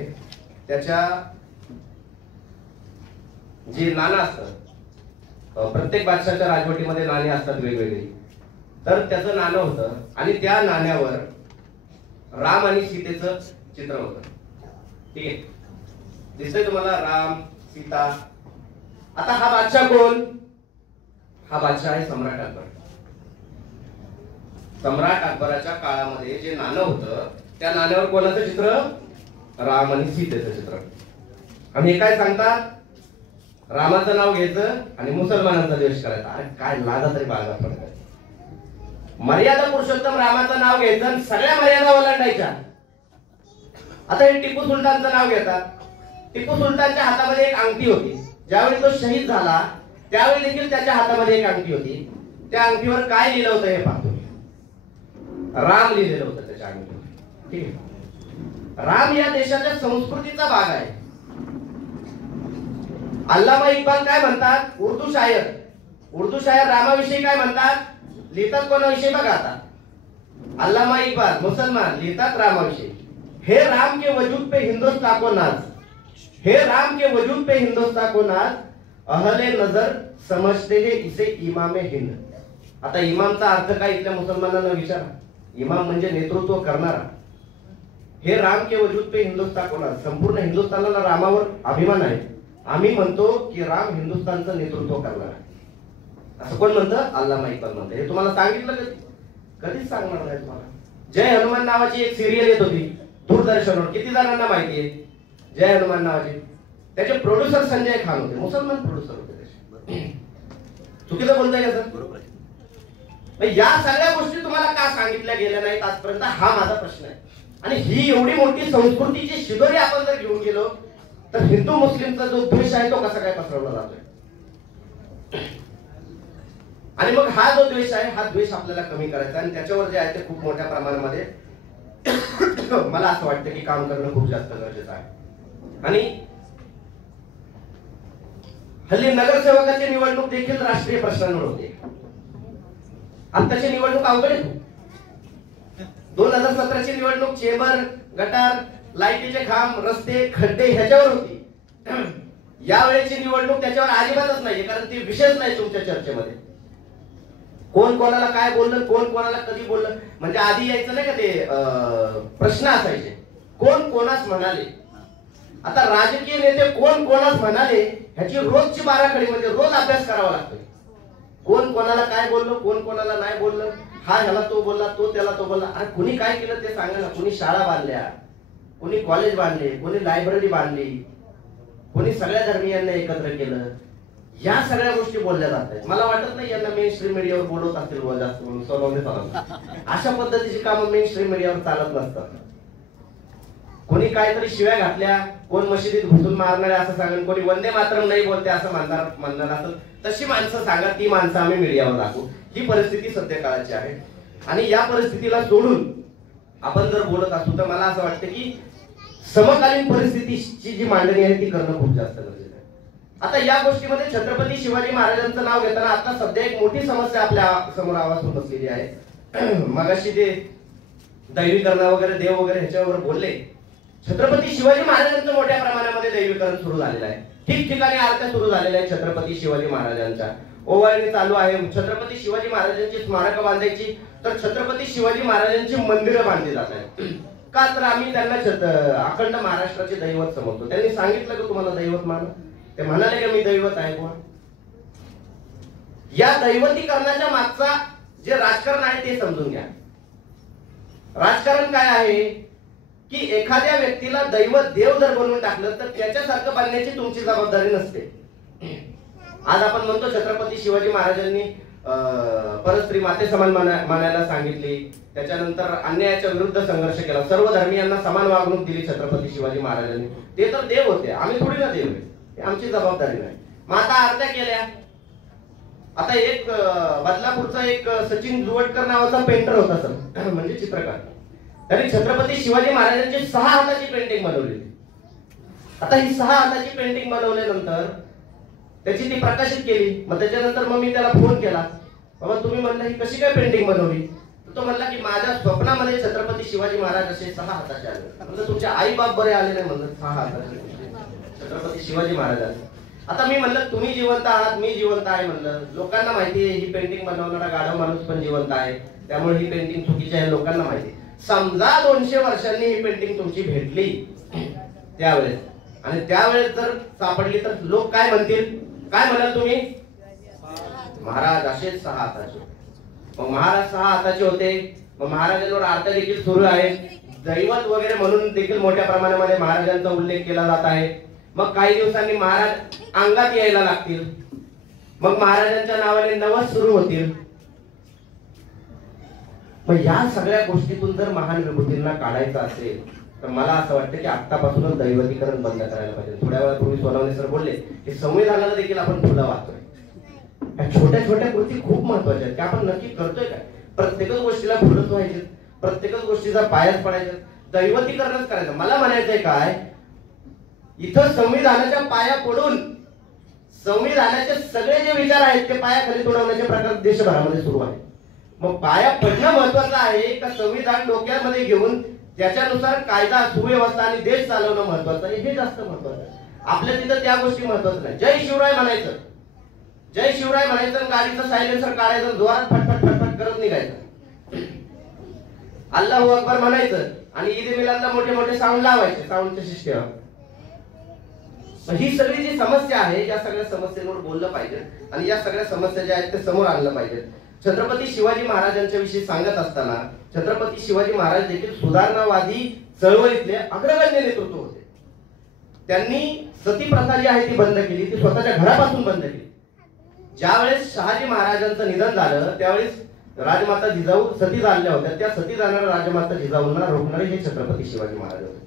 त्याच्या जे नाणं असतं, प्रत्येक बादशाच्या राजवटीमध्ये नाणी असतात वेगवेगळी. तर त्याचं नाणं होतं आणि त्या नाण्यावर राम आणि सीतेचं चित्र होतं, ठीक आहे. दिसतंय तुम्हाला राम सीता. आता हा बादशाह कोण? हा बादशाह आहे सम्राट अकबर. सम्राट अकबराच्या काळामध्ये जे नाणं होतं त्या नाण्यावर कोणाचं चित्र? राम आणि सीतेचं चित्र. आणि हे काय सांगतात? रामाचं नाव घ्यायचं आणि मुसलमानांचा द्वेष करायचा. अरे काय लाजा तरी बाळगा पडत. मर्यादा पुरुषोत्तम रामाचं नाव घ्यायचं आणि सगळ्या मर्यादा ओलांडायच्या. आता हे टिपू सुलतानचं नाव घेतात. टिपू सुलतानच्या हातामध्ये एक अंगठी होती. ज्यावेळी तो शहीद झाला त्यावेळी देखील त्याच्या हातामध्ये एक अंगठी होती. त्या अंगठीवर काय लिहिलं होतं हे पाहतो. राम लिहिलेलं होतं त्याच्या अंगठीवर, ठीक आहे. राम या देशाच्या संस्कृतीचा भाग आहे. अल्लामा इक्बाल काय म्हणतात? उर्दू शायर रामाविषयी काय म्हणतात? लिहितात कोणाविषयी बघा. आता अल्लामा इक्बाल मुसलमान लिहितात रामाविषयी, हे राम के वजूद पे हिंदुस्तान को नाज, हे राम के वजूद पे हिंदुस्तान को नाज, अहले नजर समझते हैं इसे इमाम हिंद. आता इमामचा अर्थ काय इथल्या मुसलमानांना विचारा. इमाम म्हणजे नेतृत्व करणारा. हे राम के वजूद पे हिंदुस्तान को नाज, संपूर्ण हिंदुस्थानाला रामावर अभिमान आहे. आम्ही म्हणतो की राम हिंदुस्थानचं नेतृत्व करणार आहे. असं कोण म्हणतं? अल्लामा इक्बाल म्हणतं. हे तुम्हाला सांगितलं कधी? कधीच सांगणार नाही तुम्हाला. जय हनुमान नावाची एक सिरियल येत होती दूरदर्शनवर. किती जणांना माहिती आहे जय हनुमान नावाची? त्याचे प्रोड्युसर संजय खान होते, मुसलमान प्रोड्युसर होते त्याचे. चुकीचं बोलताय का सर? बरोबर आहे. या सगळ्या गोष्टी तुम्हाला का सांगितल्या गेल्या नाहीत आजपर्यंत, हा माझा प्रश्न आहे. आणि ही एवढी मोठी संस्कृतीची शिदोरी आपण जर घेऊन गेलो तर हिंदू मुस्लिमचा जो द्वेष आहे तो कसा काय पसरवला जातोय? आणि मग हा जो द्वेष आहे हा द्वेष आपल्याला कमी करायचा आणि त्याच्यावर जे आहे ते खूप मोठ्या प्रमाणामध्ये मला असं वाटतं की काम करणं खूप जास्त गरजेचं आहे. आणि हल्ली नगरसेवकाची निवडणूक देखील राष्ट्रीय प्रश्नांवर होते. आत्ताची निवडणूक अवघड आहे. 2017ची निवडणूक चेंबर, गटार, लाईटीचे खांब, रस्ते, खड्डे ह्याच्यावर होती. यावेळेची निवडणूक त्याच्यावर अजिबातच नाहीये, कारण ती विषयच नाही तुमच्या चर्चेमध्ये. कोण कोणाला काय बोललं, कोण कोणाला कधी बोललं, म्हणजे आधी यायचं नाही का ते प्रश्न असायचे, कोण कोणास म्हणाले. आता राजकीय नेते कोण कोणास म्हणाले ह्याची रोजची बाराखडी, म्हणजे रोज अभ्यास करावा लागतोय. कोण कोणाला काय बोललो, कोण कोणाला नाही बोललं, हा ह्याला तो बोलला, तो त्याला तो बोलला. अरे कुणी काय केलं ते सांगा ना. कुणी शाळा बांधल्या, कुणी कॉलेज बांधले, कुणी लायब्ररी बांधली, कुणी सगळ्या धर्मीयांना एकत्र केलं. या सगळ्या गोष्टी बोलल्या जात आहेत. मला वाटत नाही यांना मेन स्ट्रीम मीडियावर बोलवत असतील जास्त म्हणून सोनवणे चालत. अशा पद्धतीची कामं मेन स्ट्रीम मीडियावर चालत नसतात. कोणी काहीतरी शिव्या घातल्या, कोण मशिदीत घुसून मारणारे असं सांगेल, कोणी वंदे मातरम नाही बोलते असं म्हणणार असेल, तशी माणसं सांगा, ती माणसं आम्ही मीडियावर दाखवू. ही परिस्थिती सध्या काळाची आहे. आणि या परिस्थितीला सोडून आपण जर बोलत असू तर मला असं वाटतं की समकालीन परिस्थितीची जी मांडणी आहे ती करणं खूप जास्त गरजेचं आहे. आता या गोष्टीमध्ये छत्रपती शिवाजी महाराजांचं नाव घेताना आता सध्या एक मोठी समस्या आपल्या समोर आवाज बसलेली आहे. मगाशी ते दैवीकरण वगैरे, देव वगैरे ह्याच्यावर बोलले. छत्रपती शिवाजी महाराजांचं मोठ्या प्रमाणामध्ये दैवीकरण सुरू झालेलं आहे. ठिकठिकाणी आरत्या सुरू झालेल्या आहेत छत्रपती शिवाजी महाराजांच्या. ओवाळणी चालू आहे. छत्रपती शिवाजी महाराजांची स्मारकं बांधायची तर छत्रपती शिवाजी महाराजांची मंदिरं बांधली जात आहेत. का तर आम्ही त्यांना अखंड महाराष्ट्राचे दैवत समजतो. त्यांनी सांगितलं की तुम्हाला दैवत माना, ते म्हणाले की मी दैवत आहे. कोण या दैवतीकरणाच्या मागचा जे राजकारण आहे ते समजून घ्या. राजकारण काय आहे की एखाद्या व्यक्तीला दैवत देव जर बनवून टाकलं तर त्याच्यासारखं बनण्याची तुमची जबाबदारी नसते. आज आपण म्हणतो छत्रपती शिवाजी महाराजांनी परस्त्री माते समान मानायला सांगितली, त्याच्यानंतर अन्यायाच्या विरुद्ध संघर्ष केला, सर्व धर्मीयांना समान वागणूक दिली छत्रपती शिवाजी महाराजांनी. ते तर देव होते, आम्ही थोडी ना देव आहे, आमची जबाबदारी नाही. मग आता आरत्या केल्या. आता एक बदलापूरचा एक सचिन जुवटकर नावाचा पेंटर होता सर, म्हणजे चित्रकार. त्यांनी छत्रपती शिवाजी महाराजांची 6 हाताची पेंटिंग बनवली. आता ही 6 हाताची पेंटिंग बनवल्यानंतर त्याची ती प्रकाशित केली. मग त्याच्यानंतर मग मी त्याला फोन केला, बाबा तुम्ही म्हणलं ही कशी काय पेंटिंग बनवली? तो म्हणला की माझ्या स्वप्नामध्ये छत्रपती शिवाजी महाराज असे 6 हाताचे आले. म्हणजे तुमचे आई बाप बरे आले नाही म्हणलं 6 हाताचे छत्रपती शिवाजी महाराज. आता मी म्हणलं तुम्ही जिवंत आहात, मी जिवंत आहे म्हणलं, लोकांना माहिती आहे ही पेंटिंग बनवणारा गाढव माणूस पण जिवंत आहे, त्यामुळे ही पेंटिंग चुकीची आहे लोकांना माहिती. समजा 200 वर्षांनी ही पेंटिंग तुमची भेटली त्यावेळेस, आणि त्यावेळेस जर सापडली तर लोक काय म्हणतील? काय म्हणाल तुम्ही? महाराज असेच 6 हाताचे. मग महाराज 6 हाताचे होते. मग महाराजांवर आरत्या देखील सुरू आहे, दैवत वगैरे म्हणून देखील मोठ्या प्रमाणामध्ये महाराजांचा उल्लेख केला जात आहे. मग काही दिवसांनी महाराज अंगात यायला लागतील, मग महाराजांच्या नावाने नवस सुरू होतील. मग या सगळ्या गोष्टीतून जर महान विभूतींना काढायचं असेल तर मला असं वाटतं की आतापासूनच दैवतीकरण बंद करायला पाहिजे. थोड्या वेळापूर्वी सोनवणे सर बोलले की संविधानाला देखील आपण फुलं वाचतोय. या छोट्या छोट्या गोष्टी खूप महत्वाच्या आहेत की आपण नक्की करतोय काय. प्रत्येकच गोष्टीला फुलंच व्हायचे, प्रत्येकच गोष्टीचा पायाच पडायचा, दैवतीकरणच करायचं. मला म्हणायचंय काय, इथं संविधानाच्या पाया पडून संविधानाचे सगळे जे विचार आहेत ते पायाखाली तोडवण्याचे प्रकार देशभरामध्ये सुरू आहे. मग पाया पडणं महत्वाचं आहे का संविधान डोक्यामध्ये घेऊन त्याच्यानुसार कायदा सुव्यवस्था आणि देश चालवणं महत्वाचं आहे? हे जास्त महत्वाचं आहे. आपल्या तिथं त्या गोष्टी महत्वाचं नाही. जय शिवराय म्हणायचं, जय शिवराय म्हणायचं, गाडीचं सायलेन्सर काढायचं, जोरात फटफट फटफट करत निघायचं, अल्लाहू अकबर म्हणायचं आणि ईद मिलादला मोठे मोठे साऊंड लावायचे, साऊंडचे सिस्टम. ही सगळी जी समस्या आहे या सगळ्या समस्यांवर बोललं पाहिजे आणि या सगळ्या समस्या ज्या आहेत ते समोर आणलं पाहिजे. छत्रपती शिवाजी महाराजांच्या विषयी सांगत असताना छत्रपती शिवाजी महाराज देखील सुधारणावादी चळवळीतले अग्रगण्य नेतृत्व होते. त्यांनी सती प्रथा जी आहे ती बंद केली, ती स्वतःच्या घरापासून बंद केली. ज्यावेळेस शहाजी महाराजांचं निधन झालं त्यावेळेस राजमाता जिजाऊ सती झाल्या होत्या. त्या सती जाणाऱ्या राजमाता जिजाऊंना रोखणारे हे छत्रपती शिवाजी महाराज होते.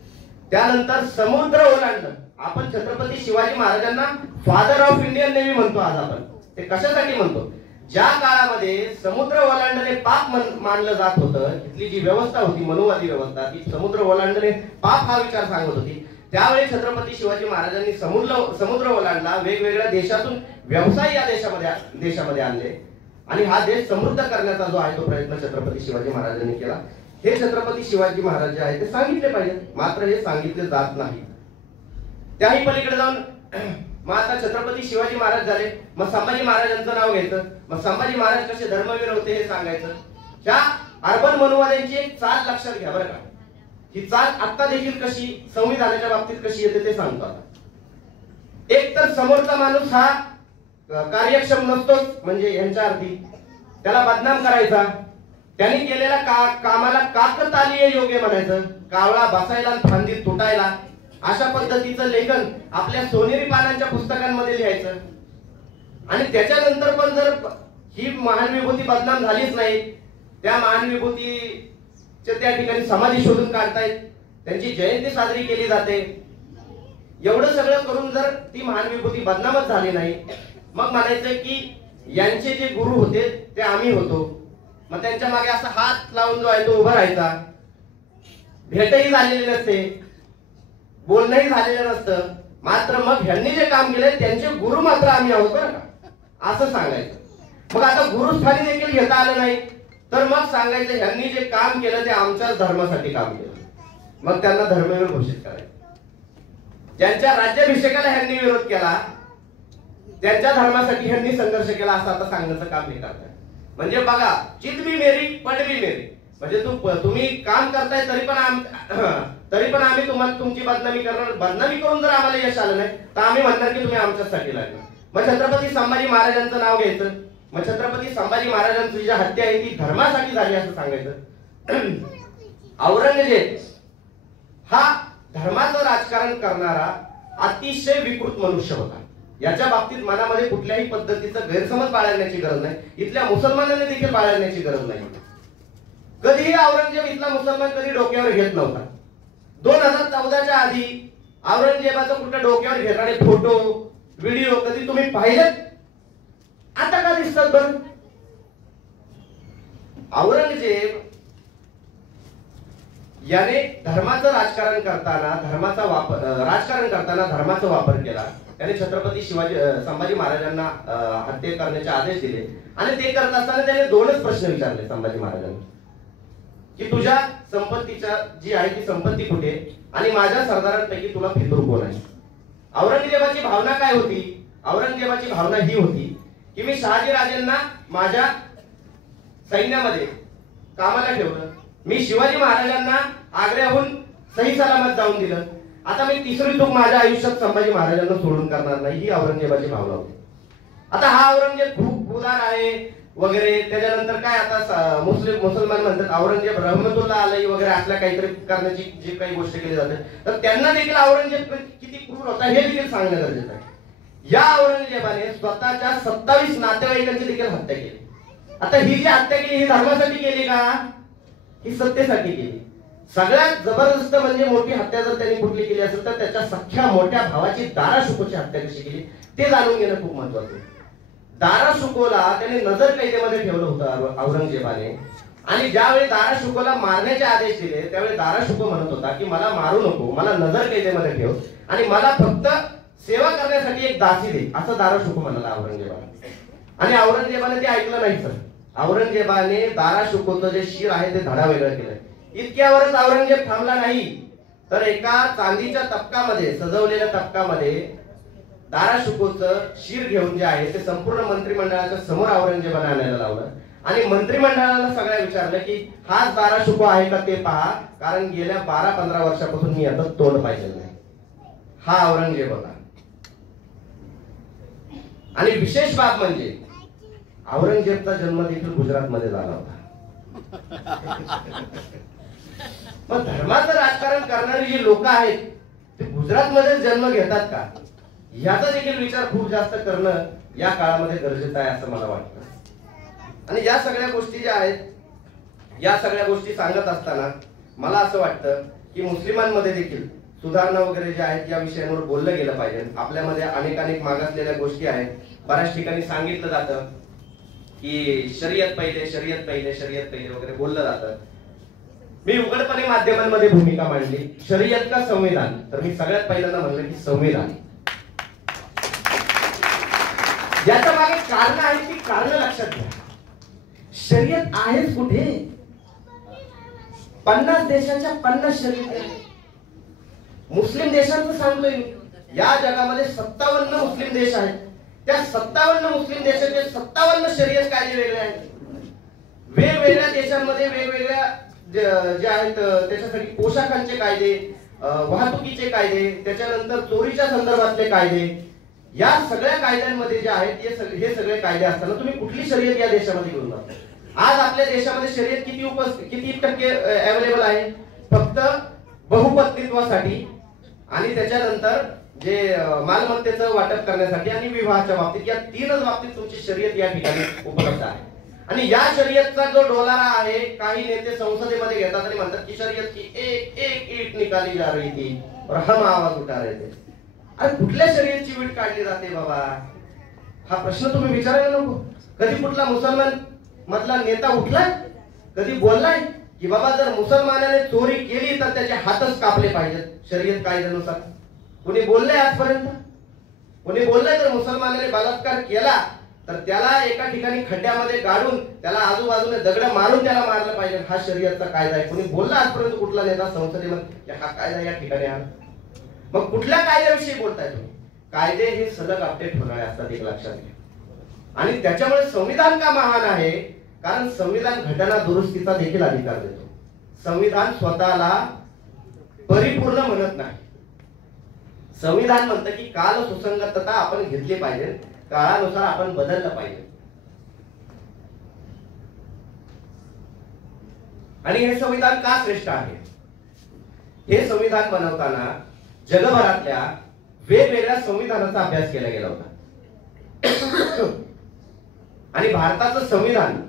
त्यानंतर समुद्र ओलांडलं. आपण छत्रपती शिवाजी महाराजांना फादर ऑफ इंडियन नेव्ही म्हणतो आज आपण. ते कशासाठी म्हणतो? ज्या काळामध्ये समुद्र ओलांडणे पाप मानलं जात होतं, तिथली जी व्यवस्था होती मनुवादी व्यवस्था, ती समुद्र ओलांडणे पाप हा विचार सांगत होती. त्यावेळी छत्रपती शिवाजी महाराजांनी समुद्र ओलांडला, वेगवेगळ्या देशातून व्यवसाय या देशामध्ये आणले आणि हा देश समृद्ध करण्याचा जो आहे तो प्रयत्न छत्रपती शिवाजी महाराजांनी केला. हे छत्रपती शिवाजी महाराज जे आहे ते सांगितले पाहिजे, मात्र हे सांगितले जात नाही. त्याही पलीकडे जाऊन मग आता छत्रपती शिवाजी महाराज झाले, मग संभाजी महाराजांचं नाव घ्यायचं, मग संभाजी महाराज कसे धर्मवीर होते हे सांगायचं. ह्या अर्बन मनुवाद्यांची एक चाल लक्षात घ्या बरं का. ही चाल आता देखील कशी संविधानाच्या बाबतीत कशी येते ते सांगतो. आता एक तर समोरचा माणूस हा कार्यक्षम नसतोच, म्हणजे यांच्या अर्थी त्याला बदनाम करायचा, त्यांनी केलेल्या कामाला काकतालीय योग्य म्हणायचं, कावळा बसायला आणि फांदी तुटायला, अशा पद्धतीचं लेखन आपल्या सोनेरी पानांच्या पुस्तकांमध्ये लिहायचं. आणि त्याच्यानंतर पण जर ही महान विभूती बदनाम झालीच नाही, त्या महान विभूतीच्या त्या ठिकाणी समाधी शोधून काढतायत, त्यांची जयंती साजरी केली जाते, एवढं सगळं करून जर ती महान विभूती बदनामच झाली नाही, मग म्हणायचं की यांचे जे गुरु होते ते आम्ही होतो. मग त्यांच्या मागे असा हात लावून जो आहे तो उभा राहायचा, भेटही झालेली नसते, बोलणंही झालेलं नसतं, मात्र मग ह्यांनी जे काम केलंय त्यांचे गुरु मात्र आम्ही आहोत बरं का, असं सांगायचं. मग आता गुरुस्थानी देखील घेता आलं नाही, तर मग सांगायचं ह्यांनी जे काम केलं ते आमच्याच धर्मासाठी काम केलं, मग त्यांना धर्मवीर घोषित करायचं. ज्यांच्या राज्याभिषेकाला ह्यांनी विरोध केला, त्यांच्या धर्मासाठी ह्यांनी संघर्ष केला, असं आता सांगण्याचं काम हे करताय. म्हणजे बघा, चित भी मेरी पट भी मेरी, म्हणजे तुम्ही काम करताय तरी पण आम्ही तुम्हाला तुमची बदनामी करणार, बदनामी करून जर आम्हाला यश आलं नाही तर आम्ही म्हणणार की तुम्ही आमच्यासाठी लागला. मग छत्रपती संभाजी महाराजांचं नाव घ्यायचं, मग छत्रपती संभाजी महाराजांची जी हत्या आहे ती धर्मासाठी झाली असं सांगायचं. औरंगजेब हा धर्माचं राजकारण करणारा अतिशय विकृत मनुष्य होता. याच्या बाबतीत मनामध्ये कुठल्याही पद्धतीचं गैरसमज बाळगण्याची गरज नाही, इथल्या मुसलमानांनी देखील बाळगण्याची गरज नाही. कधीही औरंगजेब इथला मुसलमान कधी डोक्यावर घेत नव्हता. 2014च्या आधी औरंगजेबाचं कुठं डोक्यावर घेणारे फोटो व्हिडिओ कधी तुम्ही पाहिलेत? आता का दिसतात बरं? औरंगजेब याने धर्माचं राजकारण करताना धर्माचा वापर केला. त्याने छत्रपती संभाजी महाराजांना हत्या करण्याचे आदेश दिले आणि ते करत असताना त्याने दोनच प्रश्न विचारले संभाजी महाराजांना, की तुझ्या संपत्तीच्या जी आहे ती संपत्ती कुठे आणि माझ्या सरदारांपैकी तुला फितूर कोण आहे? औरंगजेबाची भावना काय होती? औरंगजेबाची भावना ही होती की मी शहाजी राजेंना माझ्या सैन्यामध्ये कामाला ठेवलं, मी शिवाजी महाराजांना आग्र्याहून सही सलामत जाऊन दिलं, आता मी तिसरी चूक माझ्या आयुष्यात संभाजी महाराजांना सोडून करणार नाही, ही औरंगजेबाची भावना होती. आता हा औरंगजेब खूप उदार आहे वगैरे, त्याच्यानंतर काय आता मुसलमान म्हणतात औरंगजेब रहमतुल्लाह अलैहि वगैरे असल्या काहीतरी करण्याची जी काही गोष्ट केली जाते, तर त्यांना देखील औरंगजेब किती क्रूर होता हे देखील सांगणं गरजेचं आहे. या औरंगजेबाने स्वतःच्या 27 नातेवाईकांची देखील हत्या केली. आता ही जी हत्या केली ही धर्मासाठी केली का? ही सत्तेसाठी केली. सगळ्यात जबरदस्त म्हणजे मोठी हत्या जर त्यांनी कुठली केली असेल तर त्याच्या सख्या मोठ्या भावाची दाराशुकोची हत्या कशी केली ते जाणून घेणं खूप महत्वाचं आहे. दाराशुकोला त्याने नजर कैदेमध्ये ठेवलं होतं औरंगजेबाने, आणि ज्यावेळी दाराशुकोला मारण्याचे आदेश दिले त्यावेळी दाराशुको म्हणत होता की मला मारू नको, मला नजर कैदेमध्ये ठेव आणि मला फक्त सेवा करण्यासाठी एक दासी दे, असं दाराशुको म्हणाला औरंगजेबाने. आणि औरंगजेबाने ते ऐकलं नाही सर. औरंगजेबाने दाराशुकोचं जे शिर आहे ते धडा वेगळं केलं. इतक्यावरच औरंगजेब थांबला नाही, तर एका चांदीच्या तपकामध्ये सजवलेल्या तपकामध्ये दाराशुकोचं शिर घेऊन जे आहे ते संपूर्ण मंत्रिमंडळाच्या समोर औरंगजेबाने आणायला लावलं आणि मंत्रिमंडळाला सगळ्या विचारलं की हाच दाराशुको आहे का ते पहा, कारण गेल्या 12-15 वर्षापासून मी आता तोंड पाहिलेलं नाही. हा औरंगजेब होता. आणि विशेष बाब म्हणजे औरंगजेबचा जन्म देखील गुजरातमध्ये झाला होता. मग धर्माचं राजकारण करणारी जी लोक आहेत ते गुजरातमध्ये जन्म घेतात का, याचा देखील विचार खूप जास्त करणं या काळामध्ये गरजेचं आहे असं मला वाटतं. आणि या सगळ्या गोष्टी ज्या आहेत, या सगळ्या गोष्टी सांगत असताना मला असं वाटतं की मुस्लिमांमध्ये देखील सुधारणा वगैरे ज्या आहेत या विषयांवर बोललं गेलं पाहिजे. आपल्यामध्ये अनेक मागासलेल्या गोष्टी आहेत. बऱ्याच ठिकाणी सांगितलं जातं की शरीयत पहिले शरीयत पहिले शरीयत पहिले वगैरे बोललं जातं. मी उघडपणे माध्यमांमध्ये भूमिका मांडली, शरीयत का संविधान, तर मी सगळ्यात पहिल्यांदा म्हणलं की संविधान. याच्या मागे कारण आहेत, ती कारण लक्षात घ्या. शरीयत आहेच कुठे? 50 देशाच्या 50 शर्यती आहेत. मुस्लिम देशांचं सांगतोय मी, या जगामध्ये 57 मुस्लिम देश आहेत. त्या 57 मुस्लिम देशाचे 57 शर्यत कायदे वेगळे आहेत. वेगवेगळ्या देशांमध्ये वेगवेगळ्या जे आहेत त्याच्यासाठी पोशाखांचे कायदे, वाहतुकीचे कायदे, त्याच्यानंतर चोरीच्या संदर्भातले कायदे, या सगळ्या कायद्यांमध्ये जे आहेत हे सगळे कायदे असताना तुम्ही कुठली शर्यत या देशामध्ये घेऊन जाता? आज आपल्या देशामध्ये शर्यत किती टक्के अवेलेबल आहे? फक्त बहुपत्नीत्वासाठी आणि त्याच्यानंतर जे मालमत्तेचं वाटप करण्यासाठी आणि विवाहाच्या बाबतीत, या 3च बाबतीत तुमची शर्यत या ठिकाणी उपलब्ध आहे. आणि या शर्यतचा जो डोलारा आहे, काही नेते संसदेमध्ये घेतात आणि म्हणतात की शर्यत की एक एक ईट निकाली जा रही थी और हम आवाज उठा रहे थे. अरे कुठल्या शर्यतची वीट काढली जाते बाबा? हा प्रश्न तुम्ही विचारायला नको. कधी कुठला मुसलमान मधला नेता उठलाय, कधी बोललाय की बाबा जर मुसलमानाने चोरी केली तर त्याचे हातच कापले पाहिजेत शर्यत कायद्यानुसार? कोणी बोललंय आजपर्यंत? कोणी बोललंय जर मुसलमानाने बलात्कार केला तर त्याला एका ठिकाणी खड्ड्यामध्ये गाडून त्याला आजूबाजूने दगड मारून त्याला मारलं पाहिजे? हा शर्यतचा कायदा आहे. कोणी बोलला आजपर्यंत कुठला नेता संसदेमध्ये हा कायदा या ठिकाणी आला? मग कुठल्या कायद्याविषयी बोलताय तुम्ही? कायदे हे सलग अपडेट होणारे असतात, एक लक्षात घ्या. आणि त्याच्यामुळे संविधान का महान आहे? कारण संविधान घटना दुरुस्तीचा देखील अधिकार देतो. संविधान स्वतःला परिपूर्ण म्हणत नाही. संविधान म्हणतं की काल सुसंगतता आपण घेतली पाहिजे, काळानुसार आपण बदललं पाहिजे. आणि हे संविधान का श्रेष्ठ आहे? हे संविधान बनवताना जगभरातल्या वेगवेगळ्या संविधानाचा अभ्यास केला गेला होता. आणि भारताचं संविधान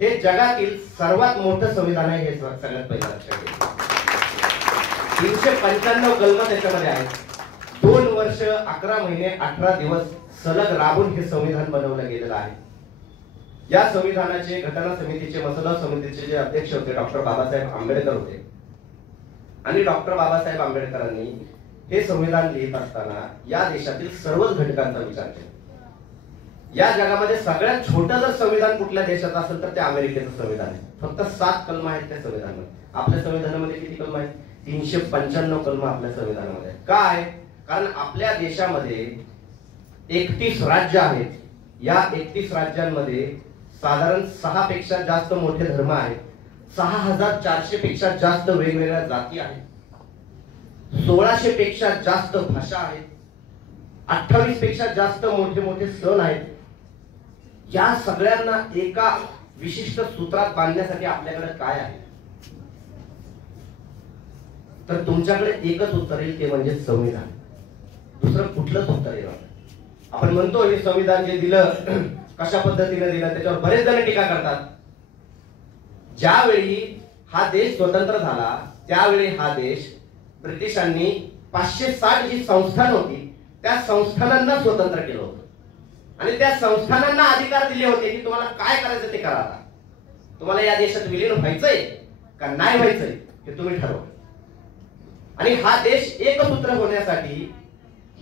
हे जगातील सर्वात मोठं संविधान आहे, हे सगळ्यात पहिलं लक्षात घ्या. 395 कलम त्याच्यामध्ये आहेत. 2 वर्ष 11 महिने 18 दिवस सलग राबून हे संविधान बनवलं गेलेलं आहे. या संविधानाचे घटना समितीचे, मसुदा समितीचे जे अध्यक्ष होते डॉक्टर बाबासाहेब आंबेडकर होते. आणि डॉक्टर बाबासाहेब आंबेडकरांनी हे संविधान लिहित असताना या देशातील सर्वच घटकांचा विचार केला. या जगामध्ये सगळ्यात छोटं जर संविधान कुठल्या देशात असेल तर ते अमेरिकेचं संविधान आहे. फक्त 7 कलम आहेत त्या संविधानामध्ये. आपल्या संविधानामध्ये किती कलम आहेत? 395 कलम आपल्या संविधानामध्ये. काय? कारण आपल्या देशामध्ये 31 राज्य आहेत. या 31 राज्यांमध्ये साधारण 6 पेक्षा जास्त मोठे धर्म आहेत. 6400 पेक्षा जास्त वेगवेगळ्या जाती आहेत. 1600 पेक्षा जास्त भाषा आहेत. 28 पेक्षा जास्त मोठे मोठे सण आहेत. या सगळ्यांना एका विशिष्ट सूत्रात बांधण्यासाठी आपल्याकडे काय आहे? तर तुमच्याकडे एकच उत्तर येईल, ते म्हणजे संविधान. दुसरं कुठलंच उत्तर येणार. आपण म्हणतो हे संविधान जे दिलं कशा पद्धतीने दिलं, त्याच्यावर बरेच जण टीका करतात. ज्यावेळी हा देश स्वतंत्र झाला त्यावेळी हा देश ब्रिटिशांनी 560 जी संस्थान होती त्या संस्थानांना स्वतंत्र केलं होतं. आणि त्या संस्थानांना अधिकार दिले होते की तुम्हाला काय करायचं ते करा. आता तुम्हाला या देशात विलीन व्हायचंय का नाही व्हायचंय हे तुम्ही ठरवा. आणि हा देश एकसूत्र होण्यासाठी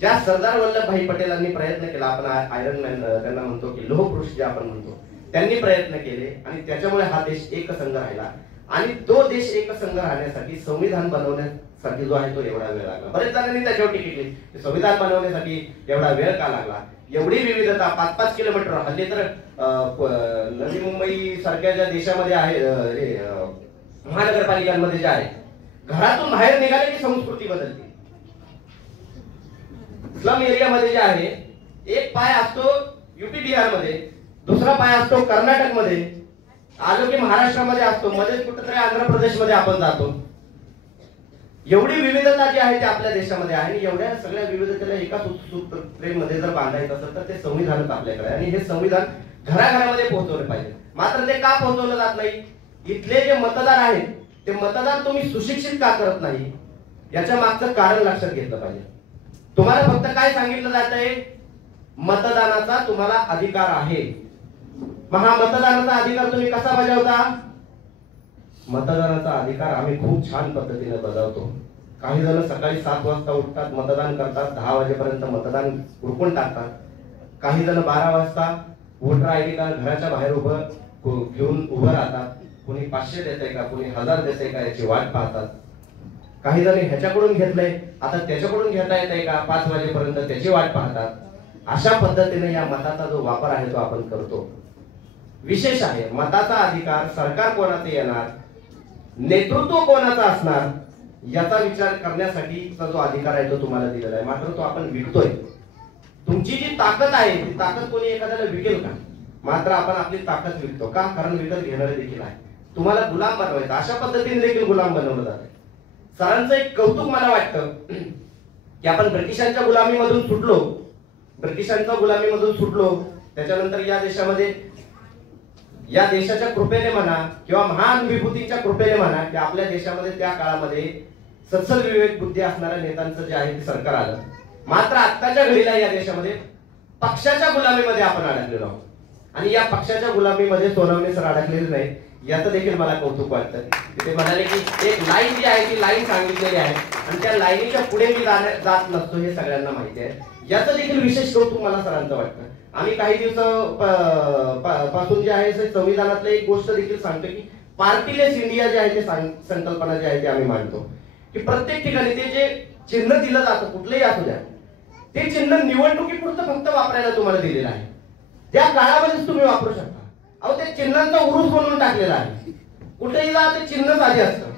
ज्या सरदार वल्लभभाई पटेलांनी प्रयत्न केला, आपण आयरन मॅन त्यांना म्हणतो की लोहपुरुष जे आपण म्हणतो, त्यांनी प्रयत्न केले आणि त्याच्यामुळे हा देश एकसंघ राहिला. आणि तो देश एकसंघ राहण्यासाठी संविधान बनवण्यासाठी जो आहे तो एवढा वेळ लागला. बरेच जणांनी त्याच्यावर टीका केली, संविधान बनवण्यासाठी एवढा वेळ का लागला? एवढी विविधता, 5-5 किलोमीटर, हल्ली तर नवी मुंबई सारख्या ज्या देशामध्ये आहे, महानगरपालिकांमध्ये जे आहे, घरातून बाहेर निघाले की संस्कृती बदलते. स्लम एरियामध्ये जे आहे, एक पाय असतो युपी बिहार मध्ये, दुसरा पाय असतो कर्नाटक मध्ये, आलो की महाराष्ट्रामध्ये असतो, मध्ये कुठेतरी आंध्र प्रदेश मध्ये आपण जातो. एवढी विविधता जी आहे ती आपल्या देशामध्ये आहे. आणि एवढ्या सगळ्या विविधतेला एका सूत्रमध्ये जर बांधायचं असेल तर ते संविधानच आपल्याकडे आहे. आणि हे संविधान घराघरामध्ये पोहोचवलं पाहिजे. मात्र ते का पोहोचवलं जात नाही? इथले जे मतदार आहेत ते मतदार तुम्ही सुशिक्षित का करत नाही याच्या मागचं कारण लक्षात घेतलं पाहिजे. तुम्हाला फक्त काय सांगितलं जात आहे? मतदानाचा तुम्हाला अधिकार आहे. मग हा मतदानाचा अधिकार तुम्ही कसा बजावता? मतदानाचा अधिकार आम्ही खूप छान पद्धतीने बजावतो. काही जण सकाळी 7 वाजता उठतात, मतदान करतात, 10 वाजेपर्यंत मतदान उरकून टाकतात. काही जण 12 वाजता वोटर आयडी कार्ड घराच्या बाहेर घेऊन उभं राहतात. कोणी 500 देतंय का, कोणी 1000 देतंय का याची वाट पाहतात. काही जण ह्याच्याकडून घेतलंय, आता त्याच्याकडून घेता येतंय का 5 वाजेपर्यंत त्याची वाट पाहतात. अशा पद्धतीने या मताचा जो वापर आहे तो आपण करतो. विशेष आहे मताचा अधिकार, सरकार कोणाचे येणार, नेतृत्व कोणाचं असणार याचा विचार करण्यासाठीचा जो अधिकार आहे तो तुम्हाला दिलेला आहे. मात्र तो आपण विकतोय. तुमची जी ताकद आहे ती ताकद कोणी एखाद्याला विकेल का? मात्र आपण आपली ताकद विकतो का? कारण विकत घेणारे देखील आहे. तुम्हाला गुलाम बनवायचं, अशा पद्धतीने देखील गुलाम बनवलं जातं. सरांचं एक कौतुक मला वाटतं की आपण ब्रिटिशांच्या गुलामीमधून सुटलो, त्याच्यानंतर या देशाच्या कृपेने म्हणा किंवा महान विभूतींच्या कृपेने म्हणा की आपल्या देशामध्ये त्या काळामध्ये सत्सद विवेक बुद्धी असणाऱ्या नेत्यांचं जे आहे ते सरकार आलं. मात्र आत्ताच्या घडीला या देशामध्ये पक्षाच्या गुलामीमध्ये आपण अडकलेलो आहोत. आणि या पक्षाच्या गुलामीमध्ये सोनवणे सर अडकलेले नाही, याचं देखील मला कौतुक वाटतं. ते म्हणाले की एक लाईन जी आहे ती लाईन सांगितलेली आहे आणि त्या लाईनीच्या पुढे मी जात नसतो हे सगळ्यांना माहिती आहे. याचं देखील विशेष कौतुक मला सरांचं वाटतं. आम्ही काही दिवसापासून जे आहे संविधानातली एक गोष्ट देखील सांगतो की पार्टीलेस इंडिया जे आहे ते संकल्पना जी आहे ती आम्ही मांडतो की प्रत्येक ठिकाणी ते जे चिन्ह दिलं जातं कुठलंही असू द्या, ते चिन्ह निवडणुकीपुरतं फक्त वापरायला तुम्हाला दिलेलं आहे. त्या काळामध्येच तुम्ही वापरू शकता. अहो ते चिन्हांचा उरूस बनवून टाकलेला आहे. कुठेही जा ते चिन्हच आधी असतं.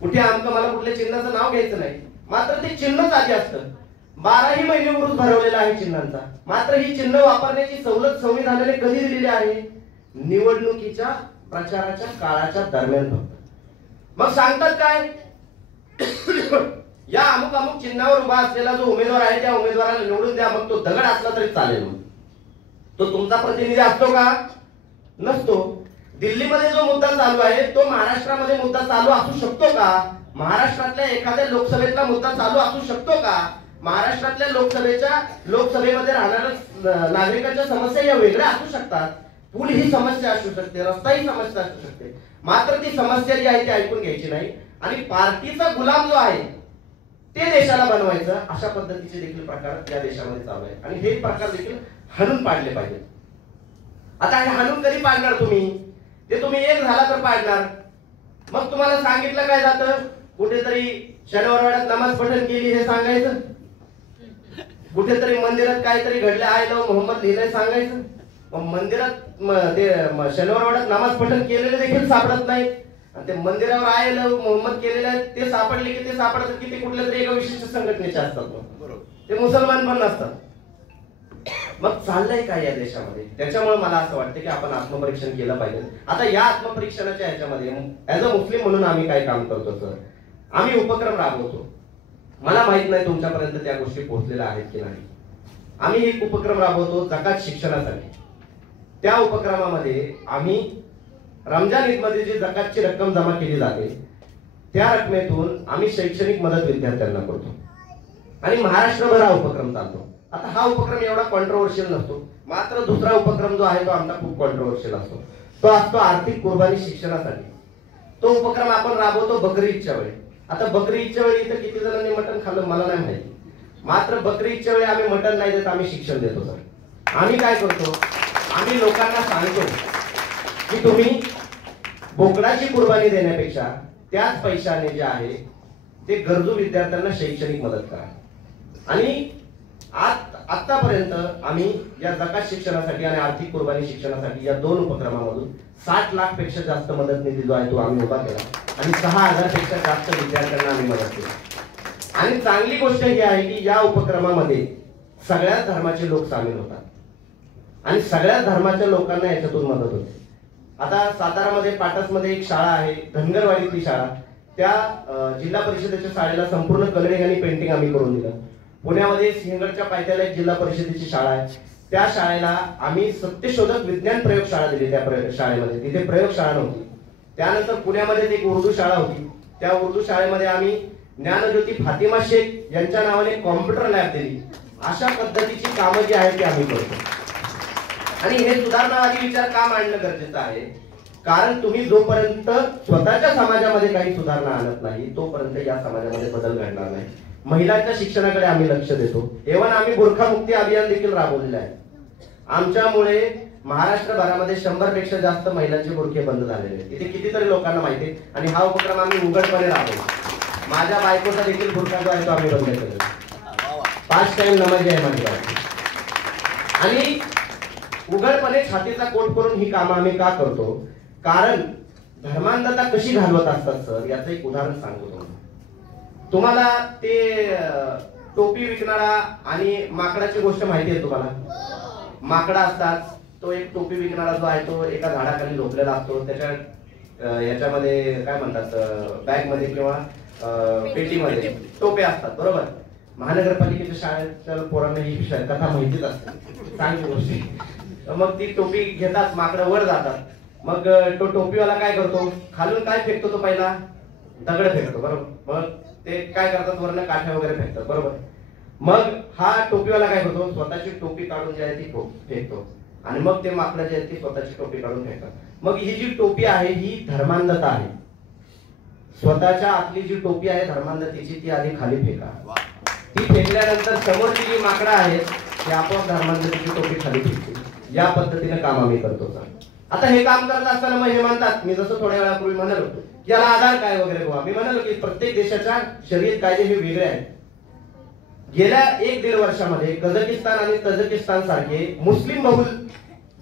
कुठे आमचं मला कुठल्या चिन्हाचं नाव घ्यायचं नाही, मात्र ते चिन्हच आधी असतं. 12ही महिने उरूस भरवलेला आहे चिन्हांचा. मात्र ही चिन्ह वापरण्याची सवलत संविधानाने कधी दिलेली आहे? निवडणुकीच्या प्रचाराच्या काळाच्या दरम्यान फक्त. मग सांगतात काय, या अमुक अमुक चिन्हावर उभा असलेला जो उमेदवार आहे त्या उमेदवाराला निवडून द्या, मग तो दगड असला तरी चालेल. तो तुमचा प्रतिनिधी असतो का? नसतो. दिल्लीमध्ये जो मुद्दा चालू आहे तो महाराष्ट्रामध्ये मुद्दा चालू असू शकतो का? महाराष्ट्रातल्या एखाद्या लोकसभेतला मुद्दा चालू असू शकतो का? महाराष्ट्रातल्या लोकसभेमध्ये राहणाऱ्या नागरिकांच्या समस्या या वेगळ्या असू शकतात. पूल ही समस्या असू शकते, रस्ता ही समस्या असू शकते. मात्र ती समस्या जी आहे ती ऐकून घ्यायची नाही आणि पार्टीचा गुलाम जो आहे ते देशाला बनवायचं, अशा पद्धतीचे देखील प्रकार या देशामध्ये चालू आहे. आणि हे प्रकार देखील हाणून पाडले पाहिजे. आता हे हाणून कधी पाडणार तुम्ही? ते तुम्ही एक झाला तर पाडणार. मग तुम्हाला सांगितलं काय जातं, कुठेतरी शनिवारवाड्यात नमाज पठण केली हे सांगायचं, कुठेतरी मंदिरात काहीतरी घडलं आहे मोहम्मद लिहिलंय सांगायचं. मग मंदिरात ते शनिवारवाड्यात नमाज पठण केलेले देखील सापडत नाही आणि ते मंदिरावर आयला मोहम्मद केलेले ते सापडले की ते सापडतात की ते कुठल्या तरी एका विशिष्ट संघटनेचे असतात. ते मुसलमान पण नसतात. मग चाललंय काय या देशामध्ये? त्याच्यामुळे मला असं वाटतं की आपण आत्मपरीक्षण केलं पाहिजे. आता या आत्मपरीक्षणाच्या ह्याच्यामध्ये ऍज अ मुस्लिम म्हणून आम्ही काय काम करतो सर, आम्ही उपक्रम राबवतो. मला माहित नाही तुमच्यापर्यंत त्या गोष्टी पोहोचलेल्या आहेत की नाही. आम्ही एक उपक्रम राबवतो जकात शिक्षणासाठी. त्या उपक्रमामध्ये आम्ही रमजान ईद मध्ये जी जकातची रक्कम जमा केली जाते त्या रकमेतून आम्ही शैक्षणिक मदत विद्यार्थ्यांना करतो आणि महाराष्ट्रभर हा उपक्रम चालतो. आता हा उपक्रम एवढा कॉन्ट्रोवर्शियल नसतो, मात्र दुसरा उपक्रम जो आहे तो आमचा खूप कॉन्ट्रोवर्शियल असतो. तो असतो आर्थिक कुर्बानी शिक्षणासाठी. तो उपक्रम आपण राबवतो बकरी ईदच्या वेळी. आता बकरी ईदच्या वेळी इथं किती जणांनी मटण खाल्लं मला नाही माहिती, मात्र बकरी ईदच्या वेळी आम्ही मटण नाही देत, आम्ही शिक्षण देतो सर. आम्ही काय करतो, आम्ही लोकांना सांगतो की तुम्ही बोकडाची कुर्बानी देण्यापेक्षा त्याच पैशाने जे आहे ते गरजू विद्यार्थ्यांना शैक्षणिक मदत करा. आणि आतापर्यंत आम्ही या जकात शिक्षणासाठी आणि आर्थिक कुर्बानी शिक्षणासाठी या दोन उपक्रमामधून 60 लाख पेक्षा जास्त मदत निधी जो आहे तो आम्ही उभा केला आणि 6000 पेक्षा जास्त विद्यार्थ्यांना आम्ही मदत केली. आणि चांगली गोष्ट ही आहे की या उपक्रमामध्ये सगळ्याच धर्माचे लोक सामील होतात आणि सगळ्याच धर्माच्या लोकांना याच्यातून मदत होते. आता सातारामध्ये पाटसमध्ये एक शाळा आहे, धनगरवाडीतली शाळा, त्या जिल्हा परिषदेच्या शाळेला संपूर्ण कलरिंग आणि पेंटिंग आम्ही करून दिलं. पुण्यामध्ये सिंहगडच्या पायथ्याला एक जिल्हा परिषदेची शाळा आहे, त्या शाळेला आम्ही सत्यशोधक विज्ञान प्रयोगशाळा दिली. त्या शाळेमध्ये तिथे प्रयोगशाळा नव्हती. त्यानंतर पुण्यामध्ये एक उर्दू शाळा होती, त्या उर्दू शाळेमध्ये आम्ही ज्ञानज्योती फातिमा शेख यांच्या नावाने कॉम्प्युटर लॅब दिली. अशा पद्धतीची कामं जी आहेत ती आम्ही करतो. आणि हे सुधारणावादी विचार का मांडणं गरजेचं आहे, कारण तुम्ही जोपर्यंत स्वतःच्या समाजामध्ये काही सुधारणा आणत नाही तोपर्यंत या समाजामध्ये बदल घडणार नाही. महिलांच्या शिक्षणाकडे आम्ही लक्ष देतो. एव्हन आम्ही बुरखा मुक्ती अभियान देखील राबवलेलं आहे. आमच्यामुळे महाराष्ट्रभरामध्ये 100 पेक्षा जास्त महिलांचे बुरखे बंद झालेले आहेत. इथे कितीतरी लोकांना माहिती आहे आणि हा उपक्रम आम्ही उघडपणे राबवतो. माझ्या बायकोचा देखील बुरखा जो आहे तो आम्ही बंद केला. 5 टाइम नमाज आहे माझी बायको. आणि उघडपणे छातीचा कोट करून ही कामं आम्ही का करतो? कारण धर्मांधता कशी घालवत असतात सर, याचं एक उदाहरण सांगतो तुम्हाला. ते टोपी विकणारा आणि माकडाची गोष्ट माहिती आहे तुम्हाला. माकडा असतात, तो एक टोपी विकणारा जो आहे तो एका झाडाखाली झोपलेला असतो. त्याच्या याच्यामध्ये काय म्हणतात, बॅग मध्ये किंवा पेटीमध्ये टोपे असतात, बरोबर. महानगरपालिकेच्या शाळेच्या पोरांना ही कथा माहितीच असते, चांगली गोष्ट. मग ती टोपी घेतात, माकडं वर जातात. मग तो टोपीवाला काय करतो, खालून काय फेकतो, तो पहिला दगड फेकतो, बरोबर. मग ते काय करतात, वरनं काठ्या वगैरे फेकतात, बरोबर. मग हा टोपीवाला काय करतो, स्वतःची टोपी काढून जी आहे ती फेकतो आणि मग ते माकडं जे आहेत ती स्वतःची टोपी काढून फेकतात. मग ही जी टोपी आहे ही धर्मांधता आहे. स्वतःच्या आतली जी टोपी आहे धर्मांधतेची ती आधी खाली फेका. ती फेकल्यानंतर समोरची जी माकडं आहेत ते आपोआप धर्मांधतेची टोपी खाली फेकतील. या पद्धतीने काम आम्ही करतो सर. आता हे काम करत असताना मग हे म्हणतात, मी जसं थोड्या वेळापूर्वी म्हणालो की याला आधार काय वगैरे गोवा. मी म्हणालो की प्रत्येक देशाच्या शरीयत कायदे हे वेगळे आहेत. गेल्या 1-1.5 वर्षामध्ये कझाकिस्तान आणि तजाकिस्तान सारखे मुस्लिम बहुल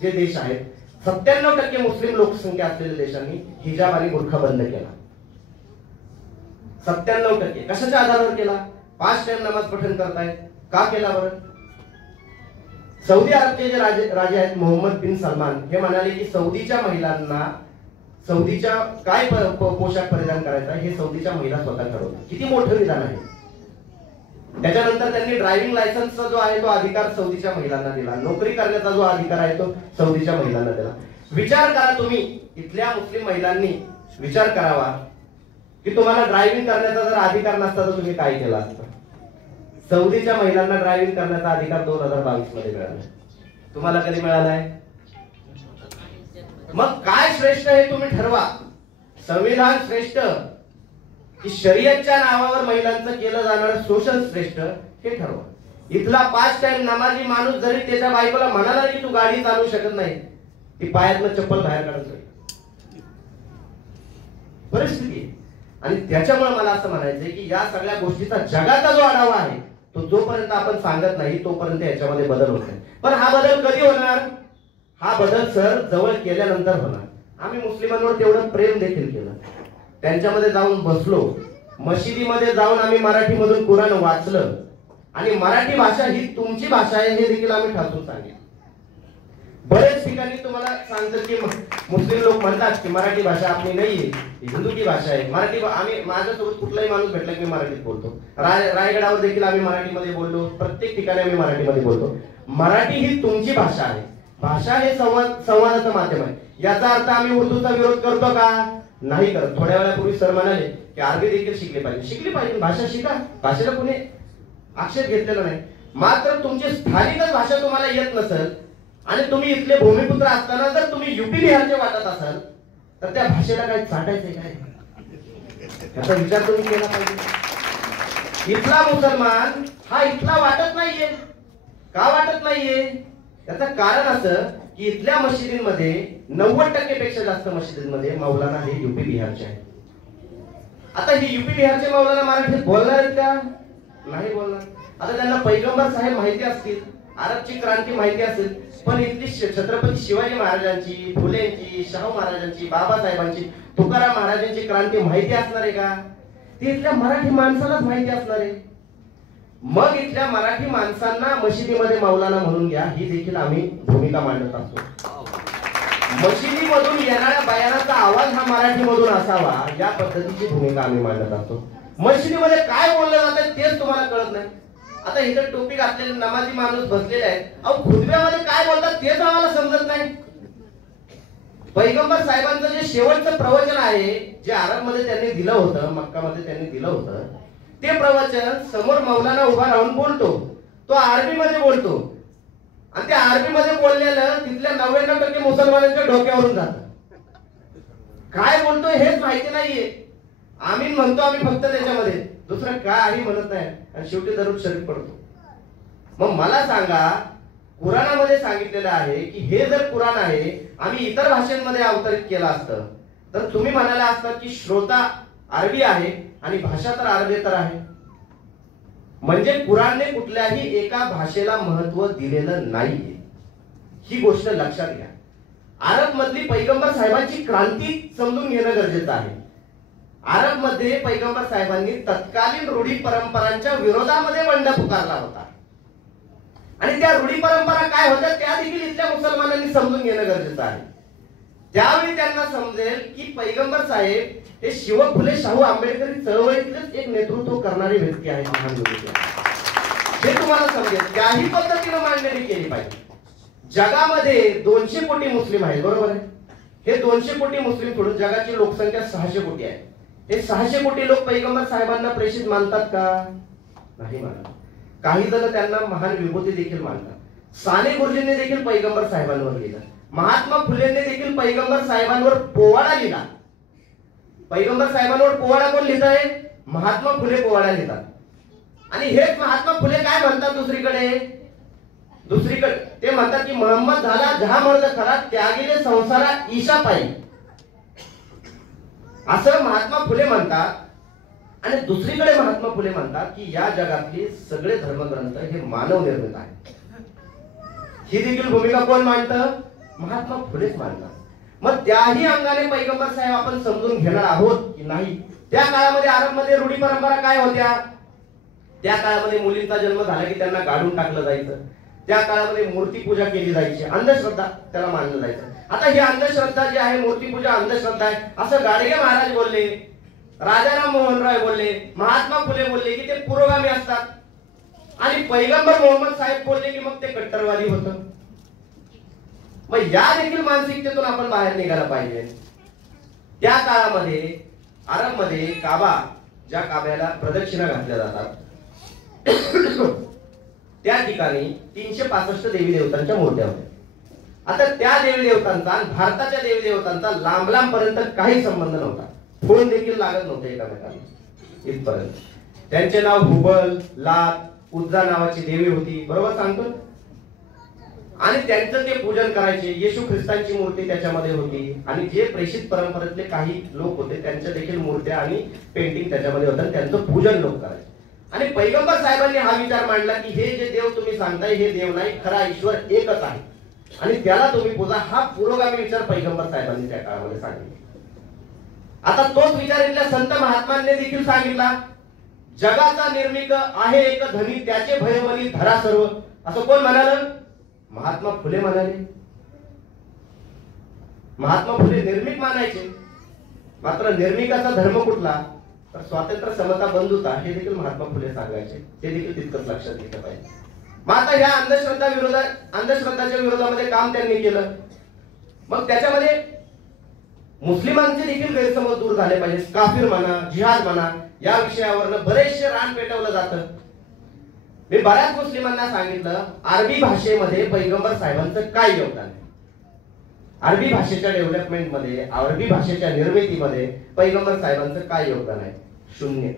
जे देश आहेत, 97% मुस्लिम लोकसंख्या असलेल्या देशांनी हिजाब आणि बुरखा बंद केला. 97%. कशाच्या आधारावर केला? 5 टाइम नमाज पठण करतायत. का केला बरं? सौदी अरबचे जे राजे आहेत मोहम्मद बिन सलमान, हे म्हणाले की सौदीच्या महिलांना सौदीच्या काय पोशाख परिधान करायचा हे सौदीच्या महिला स्वतः ठरवतात. किती मोठं विधान आहे. त्याच्यानंतर त्यांनी ड्रायव्हिंग लायसन्सचा जो आहे तो अधिकार सौदीच्या महिलांना दिला. नोकरी करण्याचा जो अधिकार आहे तो सौदीच्या महिलांना दिला. विचार करा तुम्ही, इथल्या मुस्लिम महिलांनी विचार करावा की तुम्हाला ड्रायव्हिंग करण्याचा जर अधिकार नसता तर तुम्ही काय केलं असतं. सौदीच्या महिलांना ड्रायव्हिंग करण्याचा अधिकार 2022 मध्ये मिळाला. तुम्हाला कधी मिळालाय? मग काय श्रेष्ठ हे तुम्ही ठरवा. संविधान श्रेष्ठ की शरीयतच्या नावावर महिलांचं केलं जाणारं शोषण श्रेष्ठ हे ठरवा. इथला 5 टाइम नमाजी माणूस जरी त्याच्या बायकोला म्हणाला की तू गाडी चालवू शकत नाही, ती पायातनं चप्पल बाहेर काढत नाही परिस्थिती आहे. आणि त्याच्यामुळे मला असं म्हणायचंय की या सगळ्या गोष्टीचा जगाचा जो आढावा आहे तो जोपर्यंत आपण सांगत नाही तोपर्यंत याच्यामध्ये बदल होत नाही. पण हा बदल कधी होणार? हा बदल सर जवळ केल्यानंतर होणार. आम्ही मुस्लिमांवर तेवढं प्रेम देखील केलं. त्यांच्यामध्ये जाऊन बसलो, मशिदीमध्ये जाऊन आम्ही मराठीमधून कुराण वाचलं आणि मराठी भाषा ही तुमची भाषा आहे हे देखील आम्ही ठासून सांगितलं. बरेच ठिकाणी तुम्हाला सांगतात की मुस्लिम लोक म्हणतात की मराठी भाषा आपली नाहीये, हिंदू की भाषा आहे. मराठी आम्ही माझ्यासोबत कुठलाही माणूस भेटला की मी मराठीत बोलतो. रायगडावर देखील आम्ही मराठीमध्ये बोललो. प्रत्येक ठिकाणी आम्ही मराठीमध्ये बोलतो. मराठी ही तुमची भाषा आहे. भाषा हे संवादाचं माध्यम आहे. याचा अर्थ आम्ही उर्दूचा विरोध करतो का? नाही करत. थोड्या वेळापूर्वी सर म्हणाले की अरबी देखील शिकली पाहिजे. शिकली पाहिजे, भाषा शिका. भाषेला कोणी आक्षेप घेतलेला नाही. मात्र तुमची स्थानिकच भाषा तुम्हाला येत नसेल आणि तुम्ही इथले भूमिपुत्र असताना जर तुम्ही युपी बिहारचे वाटत असाल तर त्या भाषेला काय चाटायचंय काय? याचा विचार तुम्ही केला पाहिजे. इथला मुसलमान हा इथला वाटत नाहीये. का वाटत नाहीये? याचं कारण असं की इथल्या मशिदींमध्ये 90% पेक्षा जास्त मशिदींमध्ये मौलाना हे युपी बिहारचे आहेत. आता ही युपी बिहारचे मौलाना मराठीत बोलणार आहेत का? नाही बोलणार. आता त्यांना पैगंबर साहेब माहिती असतील, अरबची क्रांती माहिती असेल, पण इथली छत्रपती शिवाजी महाराजांची, फुलेंची, शाहू महाराजांची, बाबासाहेबांची, तुकाराम महाराजांची क्रांती माहिती असणार आहे का? ती इथल्या मराठी माणसालाच माहिती असणार आहे. मग इथल्या मराठी माणसांना मशिदीमध्ये मौलाना म्हणून घ्या, ही देखील आम्ही भूमिका मांडत असतो. मशिदीमधून येणाऱ्या बयानाचा आवाज हा मराठीमधून असावा, या पद्धतीची भूमिका आम्ही मांडत असतो. मशिदीमध्ये काय बोललं जातं तेच तुम्हाला कळत नाही. आता इथं टोपी घातलेले नमाजी माणूस बसलेले आहेत, अहो खुतब्यामध्ये काय बोलतात तेच आम्हाला समजत नाही. पैगंबर साहेबांचं जे शेवटचं प्रवचन आहे, जे अरबमध्ये त्यांनी दिलं होतं, मक्कामध्ये त्यांनी दिलं होतं, ते प्रवचन समोर मौलाना उभा राहून बोलतो. तो अरबीमध्ये बोलतो आणि त्या अरबीमध्ये बोललेलं तिथल्या 99% मुसलमानांच्या डोक्यावरून जातं. काय बोलतो हेच माहिती नाहीये. आम्ही म्हणतो आम्ही फक्त त्याच्यामध्ये, दुसरं काही म्हणत नाही आणि शेवटी दररोज शरीफ पडतो. मग मला सांगा कुराणामध्ये सांगितलेलं आहे की हे जर कुराण आहे आम्ही इतर भाषांमध्ये अवतरित केलं असतं तर तुम्ही म्हणाला असतात की श्रोता अरबी आहे आणि भाषा तर अरबी आहे. म्हणजे कुराणने कुठल्याही एका भाषेला महत्व दिलेलं नाहीये, ही गोष्ट लक्षात घ्या. अरब मधली पैगंबर साहेबांची क्रांती समजून घेणं गरजेचं आहे. अरब मध्ये पैगंबर साहेबांनी तत्कालीन रूढी परंपरांच्या विरोधामध्ये बंड पुकारला होता आणि त्या रूढी परंपरा काय होत्या त्या देखील इथल्या मुसलमानांनी समजून घेणं गरजेचं आहे. त्यावेळी त्यांना समजेल की पैगंबर साहेब हे शिव फुले शाहू आंबेडकरी चळवळीतलेच एक नेतृत्व करणारी व्यक्ती आहे, महान व्यक्ती आहे. हे तुम्हाला समजेल. त्याही पद्धतीने मांडणी केली पाहिजे. जगामध्ये 200 कोटी मुस्लिम आहेत, बरोबर आहे. हे 200 कोटी मुस्लिम सोडून जगाची लोकसंख्या 600 कोटी आहे. हे 600 कोटी लोक पैगंबर साहेबांना प्रेषित मानतात का? नाही मानत. काही जण त्यांना महान विभूती देखील मानतात. साने गुरुजींनी देखील पैगंबर साहेबांवर लिहिलं. महात्मा फुलेंनी देखील पैगंबर साहेबांवर पोवाडा लिहिला. पैगंबर साहेबांवर पोवाडा कोण लिहित आहे? महात्मा फुले पोवाडा लिहितात. आणि हेच महात्मा फुले काय म्हणतात दुसरीकडे ते म्हणतात की मोहम्मद झाला जहा मर्द खरा त्यागेले संसारा ईशा पायी, असं महात्मा फुले म्हणतात. आणि दुसरीकडे महात्मा फुले म्हणतात की या जगातले सगळे धर्मग्रंथ हे मानव निर्मित आहेत. ही देखील भूमिका कोण मांडतं? महात्मा फुलेच मांडतात. मग त्याही अंगाने पैगंबर साहेब आपण समजून घेणार आहोत की नाही? त्या काळामध्ये अरबमध्ये रूढी परंपरा काय होत्या? त्या काळामध्ये मुलींचा जन्म झाला की त्यांना गाडून टाकलं जायचं. त्या काळामध्ये मूर्ती पूजा केली जायची, अंधश्रद्धा त्याला मानलं जायचं. आता ही अंधश्रद्धा जी आहे, मूर्ती पूजा अंधश्रद्धा आहे असं गाडगे महाराज बोलले, राजाराम मोहन राय बोलले, महात्मा फुले बोलले की ते पुरोगामी असतात. आणि पैगंबर मोहम्मद साहेब बोलले की मग ते कट्टरवादी होतं. मग या देखील मानसिकतेतून आपण बाहेर निघायला पाहिजे. त्या काळामध्ये अरबमध्ये काबा, ज्या काब्याला प्रदक्षिणा घातल्या जातात त्या ठिकाणी 365 देवी देवतांच्या मूर्त्या होत्या. आता त्या देवी देवतांचा आणि भारताच्या देवी देवतांचा लांब लांब पर्यंत काही संबंध नव्हता. फोन देखील लागत नव्हते एकमेकांना इथपर्यंत. त्यांचे नाव हुबल, लात, उज्जा नावाची देवी होती, बरोबर सांगतो. आणि त्यांचं ते पूजन करायचे. येशू ख्रिस्तांची मूर्ती त्याच्यामध्ये होती आणि जे प्रेषित परंपरेतले काही लोक होते त्यांच्या देखील मूर्त्या आणि पेंटिंग त्याच्यामध्ये होतं. त्यांचं पूजन लोक करायचे. आणि पैगंबर साहेबांनी हा विचार मांडला की हे जे देव तुम्ही सांगताय हे देव नाही, खरा ईश्वर एकच आहे आणि त्याला तुम्ही पूजा. हा पुरोगामी विचार पैगंबर साहेबांनी त्या काळामध्ये सांगितला. आता तोच विचार इथल्या संत महात्मांनी देखील सांगितला. जगाचा निर्मिक आहे एक धनी, त्याचे भयवली धरा सर्व. असं कोण म्हणाल? महात्मा फुले म्हणाले. महात्मा फुले निर्मिक मानायचे. मात्र निर्मिकाचा धर्म कुठला? तर स्वातंत्र्य, समता, बंधुता हे देखील महात्मा फुले सांगायचे. ते देखील तितकंच लक्षात घेतलं पाहिजे. मग आता ह्या अंधश्रद्धाच्या विरोधामध्ये काम त्यांनी केलं. मग त्याच्यामध्ये मुस्लिमांचे देखील गैरसमज दूर झाले पाहिजे. काफिर म्हणा, जिहाद म्हणा, या विषयावर बरेचसे रान पेटवलं जातं. मी बऱ्याच मुस्लिमांना सांगितलं अरबी भाषेमध्ये पैगंबर साहेबांचं काय योगदान आहे. अरबी भाषेच्या डेव्हलपमेंट मध्ये, अरबी भाषेच्या निर्मितीमध्ये पैगंबर साहेबांचं काय योगदान आहे? शून्य.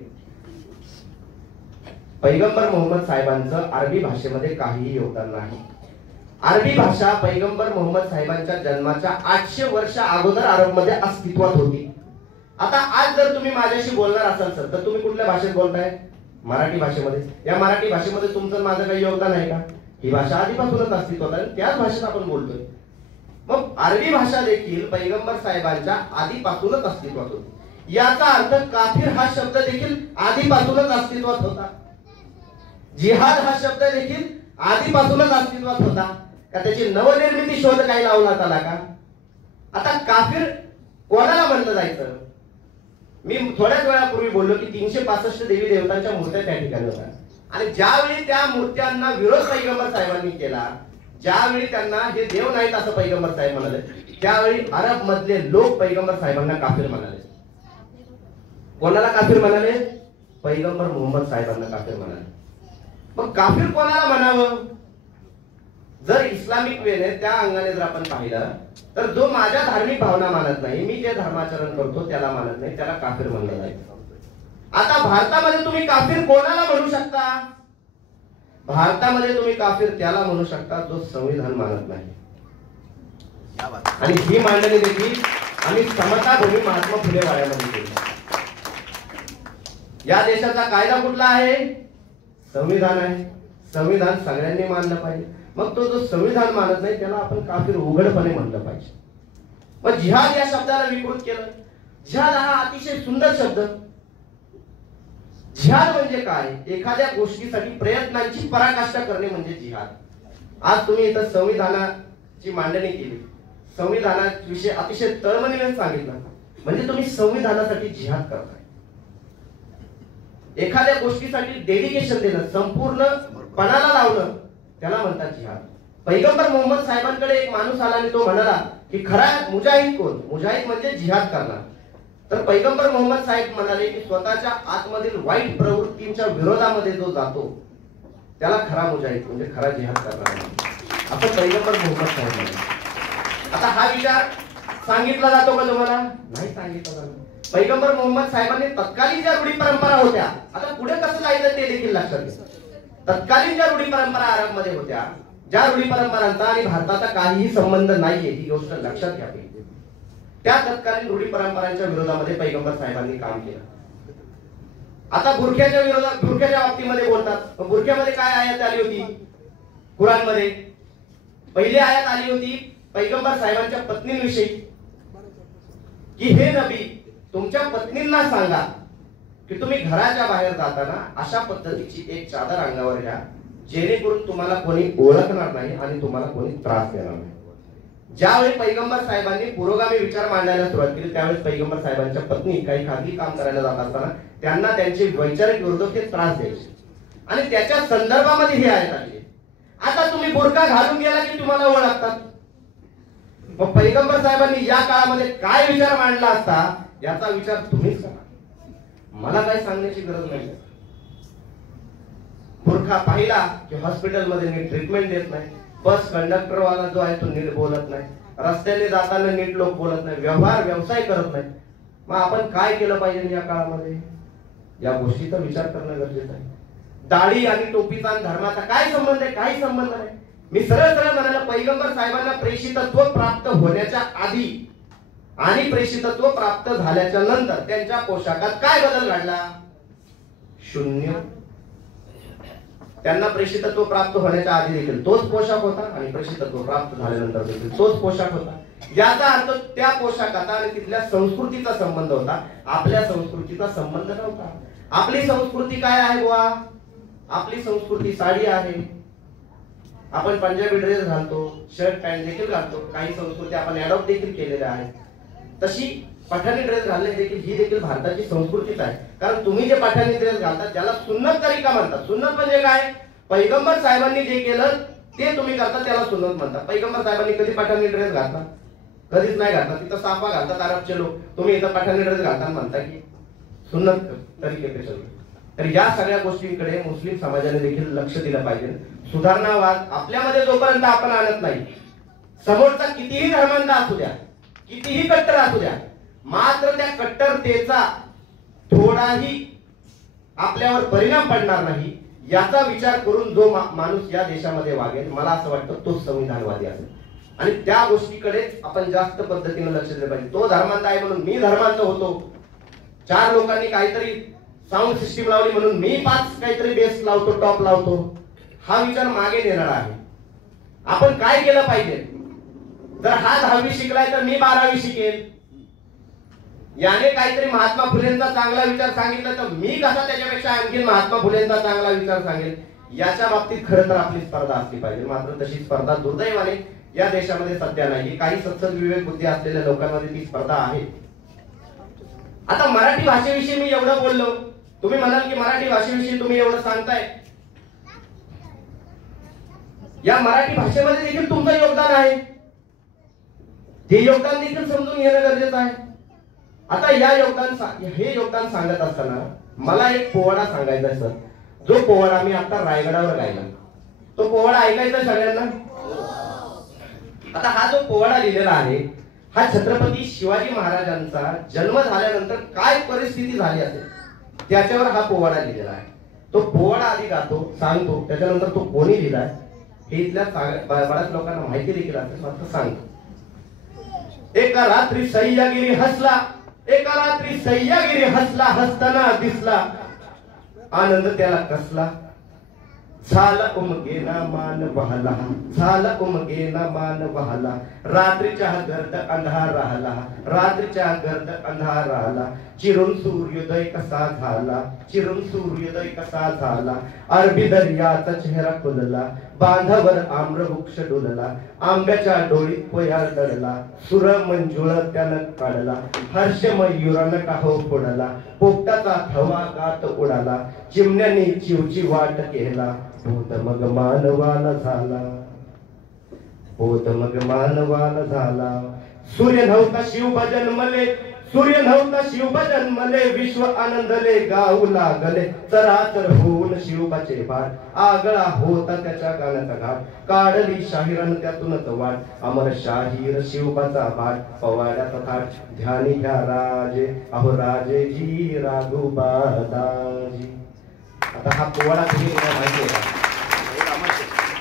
पैगंबर मोहम्मद साहेबांचं अरबी भाषेमध्ये काहीही योगदान नाही. अरबी भाषा पैगंबर मोहम्मद साहेबांच्या जन्माच्या 800 वर्ष अगोदर अरबमध्ये अस्तित्वात होती. आता आज जर तुम्ही माझ्याशी बोलणार असाल सर, तर तुम्ही कुठल्या भाषेत बोलताय? मराठी भाषेमध्ये. या मराठी भाषेमध्ये तुमचं माझं काही योगदान आहे का? ही भाषा आधीपासूनच अस्तित्वात आहे, त्याच भाषेत आपण बोलतोय. मग अरबी भाषा देखील पैगंबर साहेबांच्या आधीपासूनच अस्तित्वात होती. याचा अर्थ काफिर हा शब्द देखील आधीपासूनच अस्तित्वात होता. जिहाद हा शब्द देखील आधीपासूनच अस्तित्वात होता का? त्याची नवनिर्मिती शोध काही लावण्यात आला का? आता काफिर कोणाला म्हणलं जायचं? मी थोड्याच वेळापूर्वी बोललो की 365 देवी देवतांच्या मूर्त्या त्या ठिकाणी होत्या. आणि ज्यावेळी त्या मूर्त्यांना विरोध पैगंबर साहेबांनी केला, ज्यावेळी त्यांना हे देव नाहीत असं पैगंबर साहेब म्हणाले, त्यावेळी अरब मधले लोक पैगंबर साहेबांना काफिर म्हणाले. कोणाला काफिर म्हणाले? पैगंबर मोहम्मद साहेबांना काफिर म्हणाले. मग काफिर कोणाला म्हणावं? जर इस्लामिक वेने त्या अंगाने जर आपण पाहिलं तर जो माझ्या धार्मिक भावना मानत नाही, मी जे धर्माचरण करतो त्याला मानत नाही, त्याला काफिर म्हणलं जाईल. आता भारतामध्ये तुम्ही काफिर कोणाला म्हणू शकता? भारतामध्ये तुम्ही काफिर त्याला म्हणू शकता जो संविधान मानत नाही. आणि ही मांडणी देखील आम्ही समता भूमी महात्मा फुले वाड्यामध्ये केली. या देशाचा कायदा कुठला आहे? संविधान आहे. संविधान सगळ्यांनी मानलं पाहिजे. मग तो जो संविधान मानत नाही त्याला आपण काफिर उघडपणे म्हणलं पाहिजे. मग जिहाद या शब्दाला विकृत केलं. जिहाद हा अतिशय सुंदर शब्द. जिहाद म्हणजे काय? एखाद्या गोष्टीसाठी प्रयत्नांची पराकाष्ठा करणे म्हणजे जिहाद. आज तुम्ही इथं संविधानाची मांडणी केली, संविधानाविषयी अतिशय तळमळीने सांगितलं, म्हणजे तुम्ही संविधानासाठी जिहाद करताय. एखाद्या गोष्टीसाठी डेडिकेशन देणं, संपूर्ण पणाला लावणं, त्याला म्हणतात जिहाद. पैगंबर मोहम्मद साहेबांकडे एक माणूस आला आणि तो म्हणाला की खरा मुजाहिद कोण? मुजाहिद म्हणजे जिहाद करणार. तर पैगंबर मोहम्मद साहेब म्हणाले की स्वतःच्या आतमधील वाईट प्रवृत्तींच्या विरोधामध्ये जो जातो त्याला खरा मुजाहिद म्हणजे खरा जिहाद करणार, असं पैगंबर मोहम्मद साहेब म्हणाले. आता हा विचार सांगितला जातो का तुम्हाला? नाही सांगितला जातो. पैगंबर मोहम्मद साहेबांनी तत्कालीन ज्या रूढी परंपरा होत्या, आता पुढे कसं जायचं ते देखील लक्षात घ्या. तत्कालीन ज्या रूढी परंपरा अरबमध्ये होत्या, ज्या रूढी परंपरांचा आणि भारताचा काहीही संबंध नाहीये, ही गोष्ट लक्षात घ्या. त्या तत्कालीन रूढी परंपरांच्या विरोधामध्ये पैगंबर साहेबांनी काम केलं. आता बुरख्याच्या विरोधात, बुरख्याच्या बाबतीमध्ये बोलतात. बुरख्यामध्ये काय आयत आली होती कुराणमध्ये? पहिली आयत आली होती पैगंबर साहेबांच्या पत्नींविषयी की हे नबी, तुमच्या पत्नींना सांगा की तुम्ही घराच्या बाहेर जाताना अशा पद्धतीची एक चादर अंगावर घ्या, जेणेकरून तुम्हाला कोणी ओळखणार नाही आणि तुम्हाला कोणी त्रास देणार नाही. ज्यावेळी पैगंबर साहेबांनी पुरोगामी विचार मांडायला सुरुवात केली, त्यावेळेस पैगंबर साहेबांच्या पत्नी काही खाजगी काम करायला जात असताना त्यांना त्यांचे वैचारिक विरोधक हे त्रास द्यायचे आणि त्याच्या संदर्भामध्ये ही आयत आली. आता तुम्ही बुरका घालून गेला की तुम्हाला ओळखतात. मग पैगंबर साहेबांनी या काळामध्ये काय विचार मांडला असता याचा विचार तुम्हीच करा, मला काय सांगण्याची गरज नाही. बुरखा पाहिला की हॉस्पिटलमध्ये नीट ट्रीटमेंट देत नाही, बस कंडक्टर वाला जो आहे तो नीट बोलत नाही, रस्त्याने जाताना नीट लोक बोलत नाही, व्यवसाय करत नाही. मग आपण काय केलं पाहिजे या काळामध्ये? या गोष्टीचा विचार करणं गरजेचं आहे. दाढी आणि टोपीचा आणि धर्माचा काय संबंध आहे? काही संबंध नाही. मी सरळ सरळ म्हणाला, पैगंबर साहेबांना प्रेषितत्व प्राप्त होण्याच्या आधी आणि प्रेषितत्व प्राप्त झाल्याच्या नंतर त्यांच्या पोशाखात काय बदल घडला? शून्य. त्यांना प्रेषितत्व प्राप्त होण्याच्या आधी देखील तोच पोशाख होता आणि प्रेषितत्व प्राप्त झाल्यानंतर देखील तोच पोशाख होता. याचा अर्थ त्या पोशाखाचा आणि तिथल्या संस्कृतीचा संबंध होता, आपल्या संस्कृतीचा संबंध नव्हता. आपली संस्कृती काय आहे बुवा? आपली संस्कृती साडी आहे. आपण पंजाबी ड्रेस घालतो, शर्ट पॅन्ट देखील घालतो. काही संस्कृती आपण अडॉप्ट देखील केलेल्या आहेत. तशी पठाणी ड्रेस घालणे देखील ही देखील भारताची संस्कृतीच आहे. कारण तुम्ही जे पठाणी ड्रेस घालतात ज्याला सुन्नत तरीका म्हणतात. सुन्नत म्हणजे काय? पैगंबर साहेबांनी जे केलं ते तुम्ही करता त्याला सुन्नत म्हणतात. पैगंबर साहेबांनी कधी पठाणी ड्रेस घातला? कधीच नाही घातला. तिथं साफा घालतात अरबचे लोक, तुम्ही इथं पठाणी ड्रेस घालताना म्हणता की सुन्नत तरीके. तर या सगळ्या गोष्टींकडे मुस्लिम समाजाने देखील लक्ष दिलं पाहिजे. सुधारणावाद आपल्यामध्ये जोपर्यंत आपण आणत नाही, समोरचा कितीही धर्मांध असू द्या, कितीही कट्टर असू द्या, मात्र त्या कट्टरतेचा थोडाही आपल्यावर परिणाम पडणार नाही याचा विचार करून जो माणूस या देशामध्ये वागेल, मला असं वाटतं तो संविधानवादी असेल. आणि त्या गोष्टीकडेच आपण जास्त पद्धतीने लक्ष दिलं पाहिजे. तो धर्मांध आहे म्हणून मी धर्मांध होतो, 4 लोकांनी काहीतरी साऊंड सिस्टीम लावली म्हणून मी 5 काहीतरी बेस लावतो, टॉप लावतो, हा विचार मागे नेणार आहे. आपण काय केलं पाहिजे? जर हा 10वी शिकलाय तर मी 12वी शिकेल. याने काहीतरी महात्मा फुलेंचा चांगला विचार सांगितला तर मी कसा त्याच्यापेक्षा आणखी महात्मा फुलेंचा चांगला विचार सांगेल. याच्या बाबतीत खरं तर आपली स्पर्धा असली पाहिजे. मात्र तशी स्पर्धा दुर्दैवाने या देशामध्ये सध्या नाही. काही सत्सद विवेक बुद्धी असलेल्या लोकांमध्ये ती स्पर्धा आहे. आता मराठी भाषेविषयी मी एवढं बोललो, तुम्ही म्हणाल की मराठी भाषेविषयी तुम्ही एवढं सांगताय, या मराठी भाषेमध्ये देखील तुमचं योगदान आहे. ते योगदान देखील समजून घेणं गरजेचं आहे. आता हे योगदान सांगत असताना मला एक पोवाडा सांगायचा आहे सर. जो पोवाडा मी आता रायगडावर गायला, तो पोवाडा ऐकायचा सगळ्यांना. आता हा जो पोवाडा लिहिलेला आहे हा छत्रपती शिवाजी महाराजांचा जन्म झाल्यानंतर काय परिस्थिती झाली असेल त्याच्यावर हा पोवाडा लिहिलेला आहे. तो पोवाडा आधी गातो, सांगतो, त्याच्यानंतर तो कोणी लिहिलाय हे इथल्या बऱ्याच लोकांना माहिती देखील असते, मात्र सांगतो. एका रात्री सह्यागिरी हसला, एका रात्री सह्यागिरी हसला, हसताना दिसला आनंद त्याला कसला. झाला उमगेना मान वहला, झाला उमगेना मान वहला, रात्रीच्या गर्द अंधार राहिला, रात्रीच्या गर्द अंधार राहिला. चिरून सूर्योदय कसा झाला, चिरून सूर्योदय कसा झाला. अरबी दर्याचा चेहरा खुलला, बांधावर आम्रवृक्ष डुलला. आंब्याच्या डोळीत कोयाळ दडला, सुर मंजुळ त्यानं काढला. हर्ष मयुरानं काहो फोडला, पोपटाचा थवा गात उडाला. चिमण्याने चिवची वाट केला, भूत मग मानवाला झाला, भूत मग मानवाला झाला. सूर्य नव्हता शिव जन्मले, सूर्य नव्हता शिव जन्मले. विश्व आनंदले गाऊ लागले, चराचर होऊन शिवबाचे भाट. आगळा होता त्याच्या गाण्याचा घाट, काढली शाहिरान त्यातूनच वाट. अमर शाहीर शिवबाचा भाट, पवाड्याचा थाट. ध्यानी घ्या राजे, अहो राजेजी राघुबादाजी. आता हा पोवाडा तुम्ही माहिती आहे का?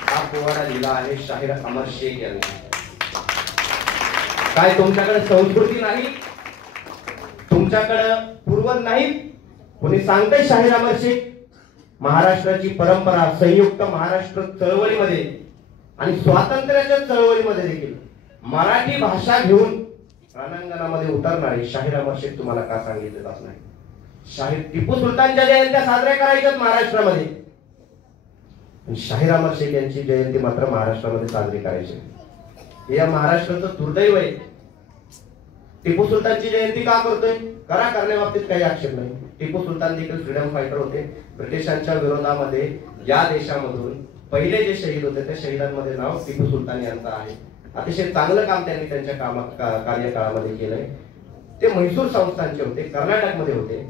हा पोवाडा लिहिला आहे शाहीर अमर शेख यांनी. काय तुमच्याकडे संस्कृती नाही, तुमच्याकडे पूर्वज नाहीत? कोणी सांगतंय शाहीर अमर शेख? महाराष्ट्राची परंपरा संयुक्त महाराष्ट्र चळवळीमध्ये आणि स्वातंत्र्याच्या चळवळीमध्ये देखील मराठी भाषा घेऊन रणांगणामध्ये उतरणारे शाहीर अमर शेख तुम्हाला का सांगितले जात नाही? शाहीर टिपू सुलतानच्या जयंत्या साजऱ्या करायच्यात महाराष्ट्रामध्ये, शाहीर अमर शेख यांची जयंती मात्र महाराष्ट्रामध्ये साजरी करायची. हे या महाराष्ट्राचं दुर्दैव आहे. टिपू सुलतानची जयंती का करतोय? करा, करण्याबाबतीत काही आक्षेप नाही. टिपू सुलतान देखील फ्रीडम फायटर होते. ब्रिटिशांच्या विरोधामध्ये या देशामधून पहिले जे शहीद होते त्या शहीदांमध्ये नाव टिपू सुलतान यांचं आहे. अतिशय चांगलं काम त्यांनी त्यांच्या कार्यकाळामध्ये केलंय. ते म्हैसूर संस्थानचे होते, कर्नाटकमध्ये होते.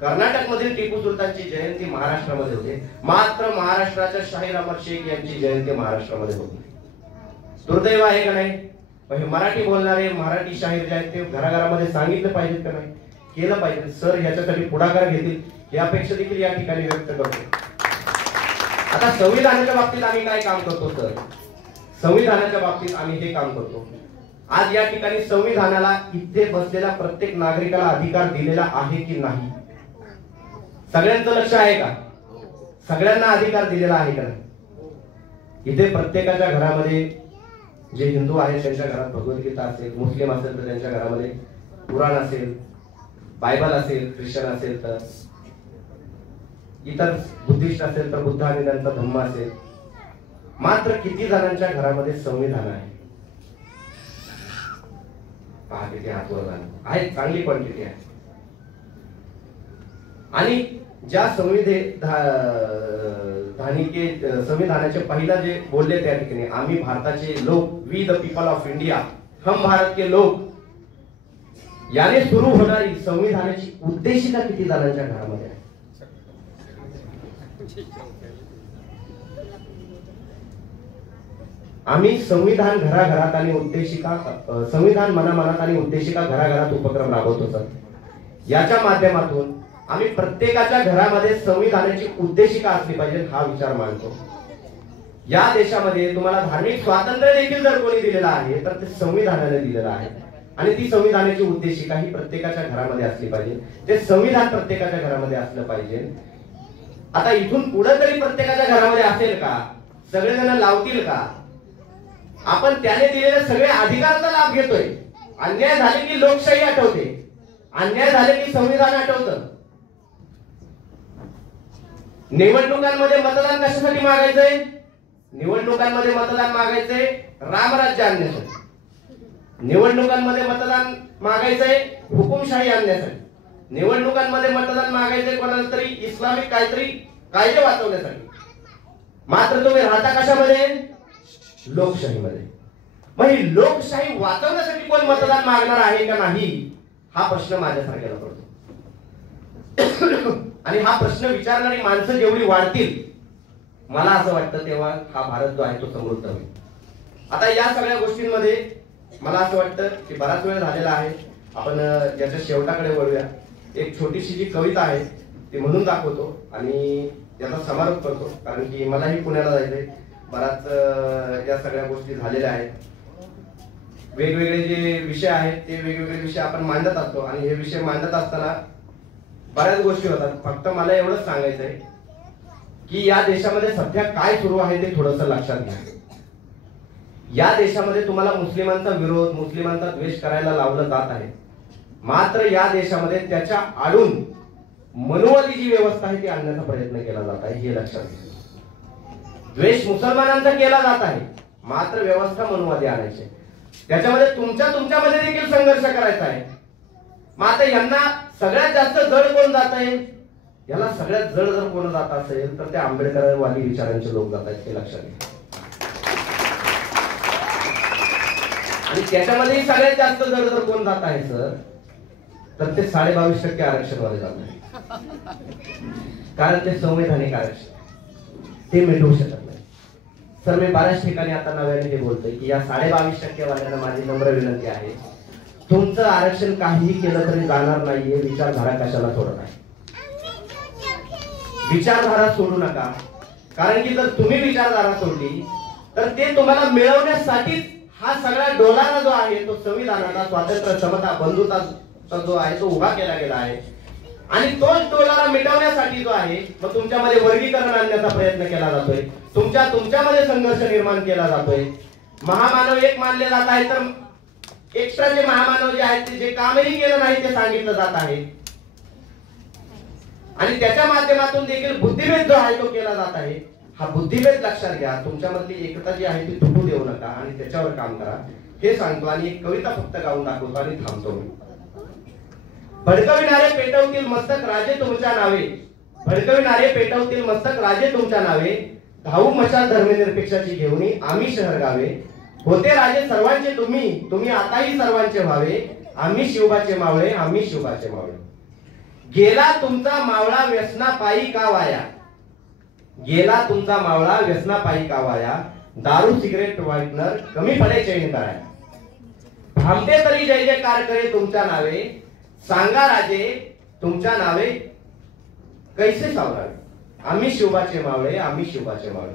कर्नाटकमधील टिपू सुलतानची जयंती महाराष्ट्रामध्ये होते, मात्र महाराष्ट्राच्या शाहीर अमर शेख यांची जयंती महाराष्ट्रामध्ये होती. दुर्दैव आहे का नाही? मराठी बोलणारे मराठी शाहीर जे आहेत ते घराघरामध्ये सांगितलं पाहिजेत का नाही? केलं पाहिजे. सर ह्याच्यासाठी पुढाकार घेतील ही अपेक्षा देखील या ठिकाणी व्यक्त करतो. आता संविधानाच्या बाबतीत आम्ही काय काम करतो सर? संविधानाच्या बाबतीत आम्ही हे काम करतो. आज या ठिकाणी संविधानाला इथे बसलेल्या प्रत्येक नागरिकाला अधिकार दिलेला आहे की नाही? सगळ्यांचं लक्ष आहे का? सगळ्यांना अधिकार दिलेला आहे का नाही? इथे प्रत्येकाच्या घरामध्ये जे हिंदू आहेत त्यांच्या घरात भगवद्गीता असेल, मुस्लिम असेल तर त्यांच्या घरामध्ये कुराण असेल, बायबल असेल, ख्रिश्चन असेल तर, इतर बुद्धिस्ट असेल तर बुद्ध आणि त्यांचा धम्म असेल. मात्र किती जणांच्या घरामध्ये संविधान आहे? पहा किती हातवर आहे, चांगली क्वांटिटी आहे. आणि ज्या संविधानाचे पहिला जे बोलले त्या ठिकाणी आम्ही भारताचे लोक, we the people of India, हम भारत के लोक, याने सुरू होणारी संविधानाची उद्देशिका किती जणांच्या घरामध्ये आहे? आम्ही संविधान घराघरात आणि उद्देशिका, संविधान मनामनात आणि उद्देशिका घराघरात उपक्रम राबवतो सर. याच्या माध्यमातून आम्ही प्रत्येकाच्या घरामध्ये संविधानाची उद्देशिका असली पाहिजे हा विचार मांडतो. या देशामध्ये तुम्हाला धार्मिक स्वातंत्र्य देखील जर कोणी दिलेलं आहे तर ते संविधानाने दिलेलं आहे आणि ती संविधानाची उद्देशिका ही प्रत्येकाच्या घरामध्ये असली पाहिजे. ते संविधान प्रत्येकाच्या घरामध्ये असलं पाहिजे. आता इथून पुढे तरी प्रत्येकाच्या घरामध्ये असेल का? सगळेजण लावतील का? आपण त्याने दिलेले सगळे अधिकाराचा लाभ घेतोय. अन्याय झाले की लोकशाही आठवते, अन्याय झाले की संविधान आठवतं. निवडणुकांमध्ये मतदान कशासाठी मागायचंय? निवडणुकांमध्ये मतदान मागायचंय रामराज्य आणण्यासाठी. निवडणुकांमध्ये मतदान मागायचंय हुकुमशाही आणण्यासाठी. निवडणुकांमध्ये मतदान मागायचंय कोणाला तरी इस्लामिक काहीतरी कायदे वाचवण्यासाठी. मात्र तुम्ही राहता कशामध्ये? लोकशाहीमध्ये. मग ही लोकशाही वाचवण्यासाठी कोण मतदान मागणार आहे का नाही हा प्रश्न माझ्यासारख्याला पडतो. आणि हा प्रश्न विचारणारी माणसं जेवढी वाढतील मला असं वाटतं तेव्हा हा भारत जो आहे तो समृद्ध होईल. आता या सगळ्या गोष्टींमध्ये मला असं वाटतं की बराच वेळ झालेला आहे. आपण याच्या शेवटाकडे वळूया. एक छोटीशी जी कविता आहे ती म्हणून दाखवतो आणि याचा समारोप करतो, कारण की मलाही पुण्याला जायचंय. बराच या सगळ्या गोष्टी झालेल्या आहेत. वेगवेगळे जे विषय आहेत ते वेगवेगळे विषय आपण मांडत असतो आणि हे विषय मांडत असताना बऱ्याच गोष्टी होतात. फक्त मला एवढंच सांगायचं आहे की या देशामध्ये सध्या काय सुरू आहे ते थोडंसं लक्षात घ्या. या देशामध्ये तुम्हाला मुस्लिमांचा विरोध, मुस्लिमांचा द्वेष करायला लावलं जात आहे. मात्र या देशामध्ये त्याच्या आडून मनुवादी जी व्यवस्था आहे ती आणण्याचा प्रयत्न केला जात आहे, हे लक्षात घ्या. द्वेष मुसलमानांचा केला जात आहे, मात्र व्यवस्था मनुवादी आणायची. त्याच्यामध्ये तुमच्यामध्ये देखील संघर्ष करायचा आहे. मात्र यांना सगळ्यात जास्त जड कोण जात आहे, याला सगळ्यात जड जर कोण जात असेल तर ते आंबेडकरवादी विचारांचे लोक जात आहेत, हे लक्षात घ्या. आणि त्याच्यामध्येही सगळ्यात जास्त जड जर कोण जात आहे सर, तर ते 22.5% आरक्षणवाले जात आहे. कारण ते संवैधानिक आरक्षण ते मिटवू शकत नाही. सर मी बऱ्याच ठिकाणी आता नव्याने हे बोलतोय की या 22.5% वाल्यांना माझी नम्र विनंती आहे, तुमचं आरक्षण काहीही केलं तरी जाणार नाहीये. विचारधारा कशाला सोडत आहे, विचारधारा सोडू नका. कारण की जर तुम्ही विचारधारा सोडली तर ते तुम्हाला मिळवण्यासाठी हा सगळा डोलारा जो आहे तो संविधानाचा, स्वातंत्र्य, समता, बंधुता जो आहे तो उभा केला गेला आहे. आणि तोच डोलारा मिटवण्यासाठी जो आहे मग तुमच्यामध्ये वर्गीकरण आणण्याचा प्रयत्न केला जातोय, तुमच्यामध्ये संघर्ष निर्माण केला जातोय. महामानव एक मानले जात आहे तर एक्स्ट्राचे महामानव जे आहेत ते जे कामही केलं नाही ते सांगितलं जात आहे. आणि त्याच्या माध्यमातून देखील बुद्धिभेद जो आहे तो केला जात आहे. हा बुद्धिभेद लक्षात घ्या. तुमच्यामधली एकता जी आहे ती तुटू देऊ नका आणि त्याच्यावर काम करा, हे सांगतो. आणि एक कविता फक्त गाऊन दाखवतो आणि थांबतो मी. भडकविणारे पेटवतील मस्तक राजे तुमच्या नावे, भडकविणारे पेटवतील मस्तक राजे तुमच्या नावे, धावू मशाल धर्मनिरपेक्षाची घेऊनी आम्ही शहर गावे. होते राजे सर्वांचे तुम्ही आताही सर्वांचे व्हावे, आम्ही शिवबाचे मावळे, आम्ही शिवबाचे मावळे. गेला तुमचा मावळा व्यसना पायी का वाया, गेला तुमचा मावळा व्यसना पायी का वाया, दारू सिगरेट व्हाईटनर कमी पडे चैन कराया. थांबते तरी जय जयकार करे तुमच्या नावे, सांगा राजे तुमच्या नावे कैसे सावरावे, आम्ही शिवबाचे मावळे, आम्ही शिवबाचे मावळे.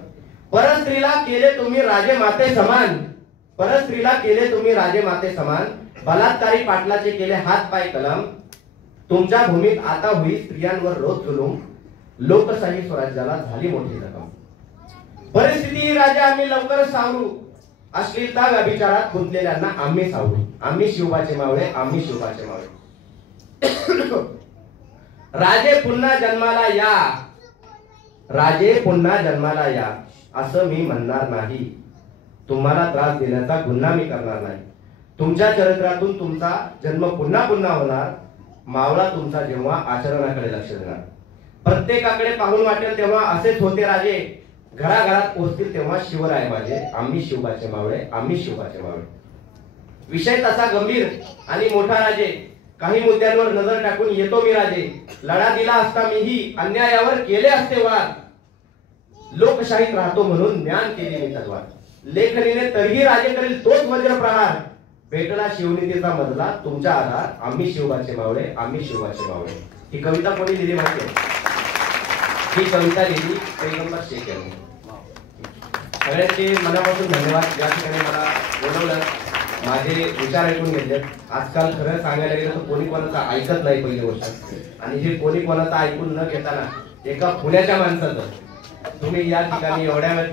परस्त्रीला केले तुम्ही राजे माते समान, परस्त्रीला केले तुम्ही राजे माते समान, बलात्कारी पाटलाचे केले हात पाय कलम, तुमच्या भूमीत आता होई स्त्रियांवर रोज जुलूम, लोकशाही स्वराज्याला झाली मोठी रक्कम. परिस्थिती राजा आम्ही लवकर सावरू, अश्लीलता व्यभिचारात गुंतलेल्यांना आम्ही सावरू, आम्ही शिवबाचे मावळे, आम्ही शिवबाचे मावळे. राजे पुन्हा जन्माला या, राजे पुन्हा जन्माला या असं मी म्हणणार नाही. तुम्हाला त्रास देण्याचा गुन्हा मी करणार नाही. तुमच्या चरित्रातून तुमचा जन्म पुन्हा पुन्हा होणार. मावळा तुमचा जेव्हा आचरणाकडे लक्ष देणार. प्रत्येकाकडे पाहून वाटेल तेव्हा असेच होते राजे, घराघरात पोहोचतील तेव्हा शिवराय माझे, आम्ही शिवबाचे मावळे, आम्ही शिवबाचे मावळे. विषय तसा गंभीर आणि मोठा राजे, काही मुद्द्यांवर नजर टाकून येतो मी राजे. लढा दिला असता मीही, अन्यायावर केले असते वार, लोकशाहीत राहतो म्हणून ज्ञान केली मी तलवार. लेखणीने तरीही राजे करेल तोच वज्र प्रहार, भेटला शिवनीतीचा मजला तुमच्या आधार, आम्ही शिवबाचे मावळे, आम्ही शिवबाचे मावळे. ही कविता कोणी लिहिली माहिती आहे? ही कविता लिहिली पैगंबर शेख यांनी. सगळ्यांचे मनापासून धन्यवाद. या ठिकाणी मला बोलवलं, माझे विचार ऐकून घेतले. आजकाल खरं सांगायला गेलं तर कोणी कोणाचं ऐकत नाही पहिली गोष्ट. आणि हे कोणी कोणाचं ऐकून न घेताना एका पुण्याच्या माणसाचं तुम्ही या ठिकाणी एवढ्या वेळ